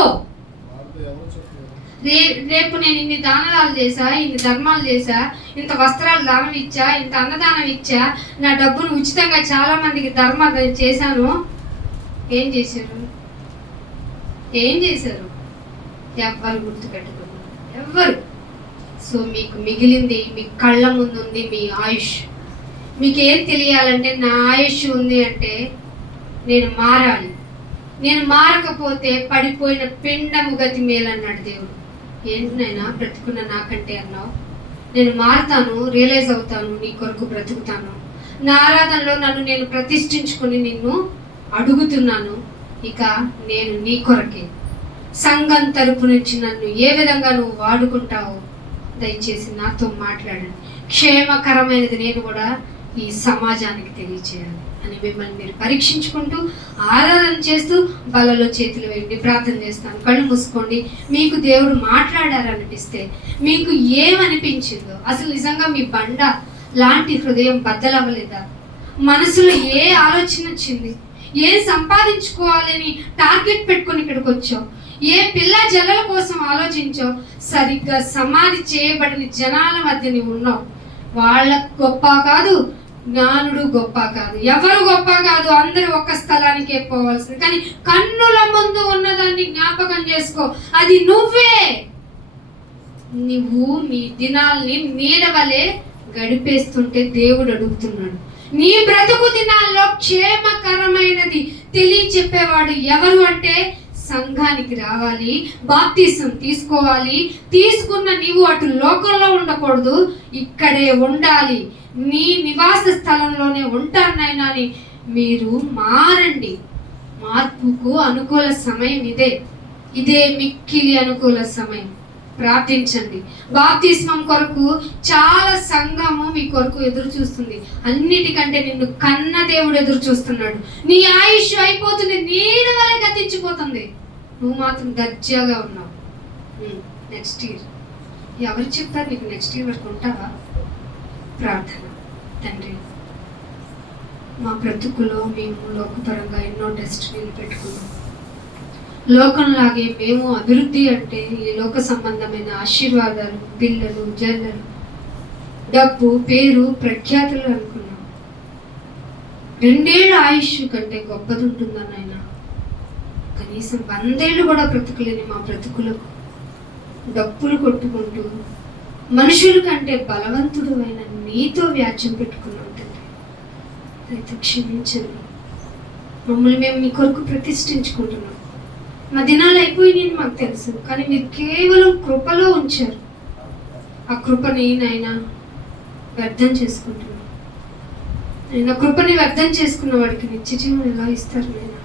రేపు నేను ఇన్ని దానాలు చేశా, ఇన్ని ధర్మాలు చేశా, ఇంత వస్త్రాలు దానం ఇచ్చా, ఇంత అన్నదానం ఇచ్చా, నా డబ్బును ఉచితంగా చాలా మందికి ధర్మం చేశాను. ఏం చేశారు? ఏం చేశారు? ఎవ్వరు గుర్తుపెట్టుకున్నారు? ఎవ్వరు. సో మీకు మిగిలింది మీ కళ్ళ ముందు ఉంది, మీ ఆయుష్. మీకేం తెలియాలంటే, నా ఆయుష్ ఉంది అంటే నేను మారాలి. నేను మారకపోతే పడిపోయిన పిండము గతి మేలన్నాడు దేవుడు. ఏంటి నాయనా బ్రతుకున్న నాకంటే అన్నావు? నేను మారుతాను, రియలైజ్ అవుతాను, నీ కొరకు బ్రతుకుతాను. నా ఆరాధనలో నన్ను నేను ప్రతిష్ఠించుకుని నిన్ను అడుగుతున్నాను. ఇక నేను నీ కొరకే. సంఘం తరపు నుంచి నన్ను ఏ విధంగా నువ్వు వాడుకుంటావో దయచేసి నాతో మాట్లాడండి. క్షేమకరమైనది నేను కూడా ఈ సమాజానికి తెలియచేయాలి అని మిమ్మల్ని మీరు పరీక్షించుకుంటూ ఆరాధన చేస్తూ బలలో చేతులు వేయండి. ప్రార్థన చేస్తాను. కళ్ళు మూసుకోండి. మీకు దేవుడు మాట్లాడారనిపిస్తే, మీకు ఏమనిపించిందో, అసలు నిజంగా మీ బండ లాంటి హృదయం బద్దలవ్వలేదా? మనసులో ఏ ఆలోచన వచ్చింది? ఏం సంపాదించుకోవాలని టార్గెట్ పెట్టుకుని ఇక్కడికి వచ్చావు? ఏ పిల్ల జల్లల కోసం ఆలోచించో? సరిగ్గా సమాధి చేయబడిన జనాల మధ్య నువ్వు ఉన్నావు. వాళ్ళ గొప్ప కాదు, జ్ఞానుడు గొప్ప కాదు, ఎవరు గొప్ప కాదు, అందరూ ఒక్క స్థలానికే పోవాల్సింది. కానీ కన్నుల ముందు ఉన్నదాన్ని జ్ఞాపకం చేసుకో, అది నువ్వే. నువ్వు నీ దినాల్ని నీడ వలె గడిపేస్తుంటే దేవుడు అడుగుతున్నాడు, నీ బ్రతుకు దినాల్లో క్షేమకరమైనది తెలియచెప్పేవాడు ఎవరు అంటే సంఘానికి రావాలి, బాప్తిసం తీసుకోవాలి. తీసుకున్న నీవు అటు లోకంలో ఉండకూడదు, ఇక్కడే ఉండాలి, నీ నివాస స్థలంలోనే ఉంటానైనా అని మీరు మారండి. మార్పుకు అనుకూల సమయం ఇదే మిక్కిలి అనుకూల సమయం. ప్రార్థించండి. బాప్తిస్మం కొరకు చాలా సంఘము మీ కొరకు ఎదురు చూస్తుంది. అన్నిటికంటే నిన్ను కన్న దేవుడు ఎదురు చూస్తున్నాడు. నీ ఆయుష్ అయిపోతుంది, నీడ వలె గతించిపోతుంది, నువ్వు మాత్రం దర్జాగా ఉన్నావు. నెక్స్ట్ ఇయర్ ఎవరు చెప్తారు నీకు నెక్స్ట్ ఇయర్ వరకు ఉంటావా? ప్రార్థన. తండ్రి, మా బ్రతుకులో మేము లోకపరంగా ఎన్నో డెస్టినీలు పెట్టుకున్నాం. లోకంలాగే మేము అభివృద్ధి అంటే ఈ లోక సంబంధమైన ఆశీర్వాదాలు, పిల్లలు, జల్లలు, డబ్బు, పేరు, ప్రఖ్యాతులు అనుకున్నాం. 2 ఏళ్ళ ఆయుష్ కంటే గొప్పది ఉంటుందని ఆయన కనీసం 100 ఏళ్ళు కూడా బ్రతుకులేని మా బ్రతుకులకు డప్పులు కొట్టుకుంటూ మనుషుల కంటే బలవంతుడు అయిన నీతో వ్యాజ్యం పెట్టుకున్నాం. తండ్రి, అయితే క్షమించండి. మమ్మల్ని మేము మీ కొరకు ప్రతిష్ఠించుకుంటున్నాం. మా దినాలు అయిపోయినాయని మాకు తెలుసు, కానీ మీరు కేవలం కృపలో ఉంచారు. ఆ కృపని నాయనా వ్యర్థం చేసుకుంటున్నాం. ఆయన కృపని వ్యర్థం చేసుకున్న వాడికి నిత్య జీవనం ఎలా ఇస్తారు నాయన?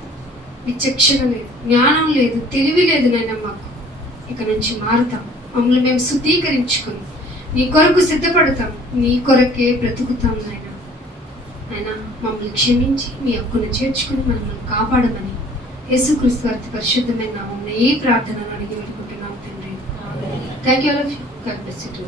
విచక్షణ లేదు, జ్ఞానం లేదు, తెలివి లేదు నాయన. మాకు ఇక నుంచి మారుతాం, మమ్మల్ని మేము శుద్ధీకరించుకొని నీ కొరకు సిద్ధపడతాం, నీ కొరకే బ్రతుకుతాం నాయన. ఆయన మమ్మల్ని క్షమించి మీ హక్కును చేర్చుకుని మనల్ని కాపాడమని యేసుక్రీస్తు వారి పరిశుద్ధమైన నామమున ఈ ప్రార్థనను అడిగి వేడుకుంటున్నాం తండ్రి. Thank you all of you. God bless you.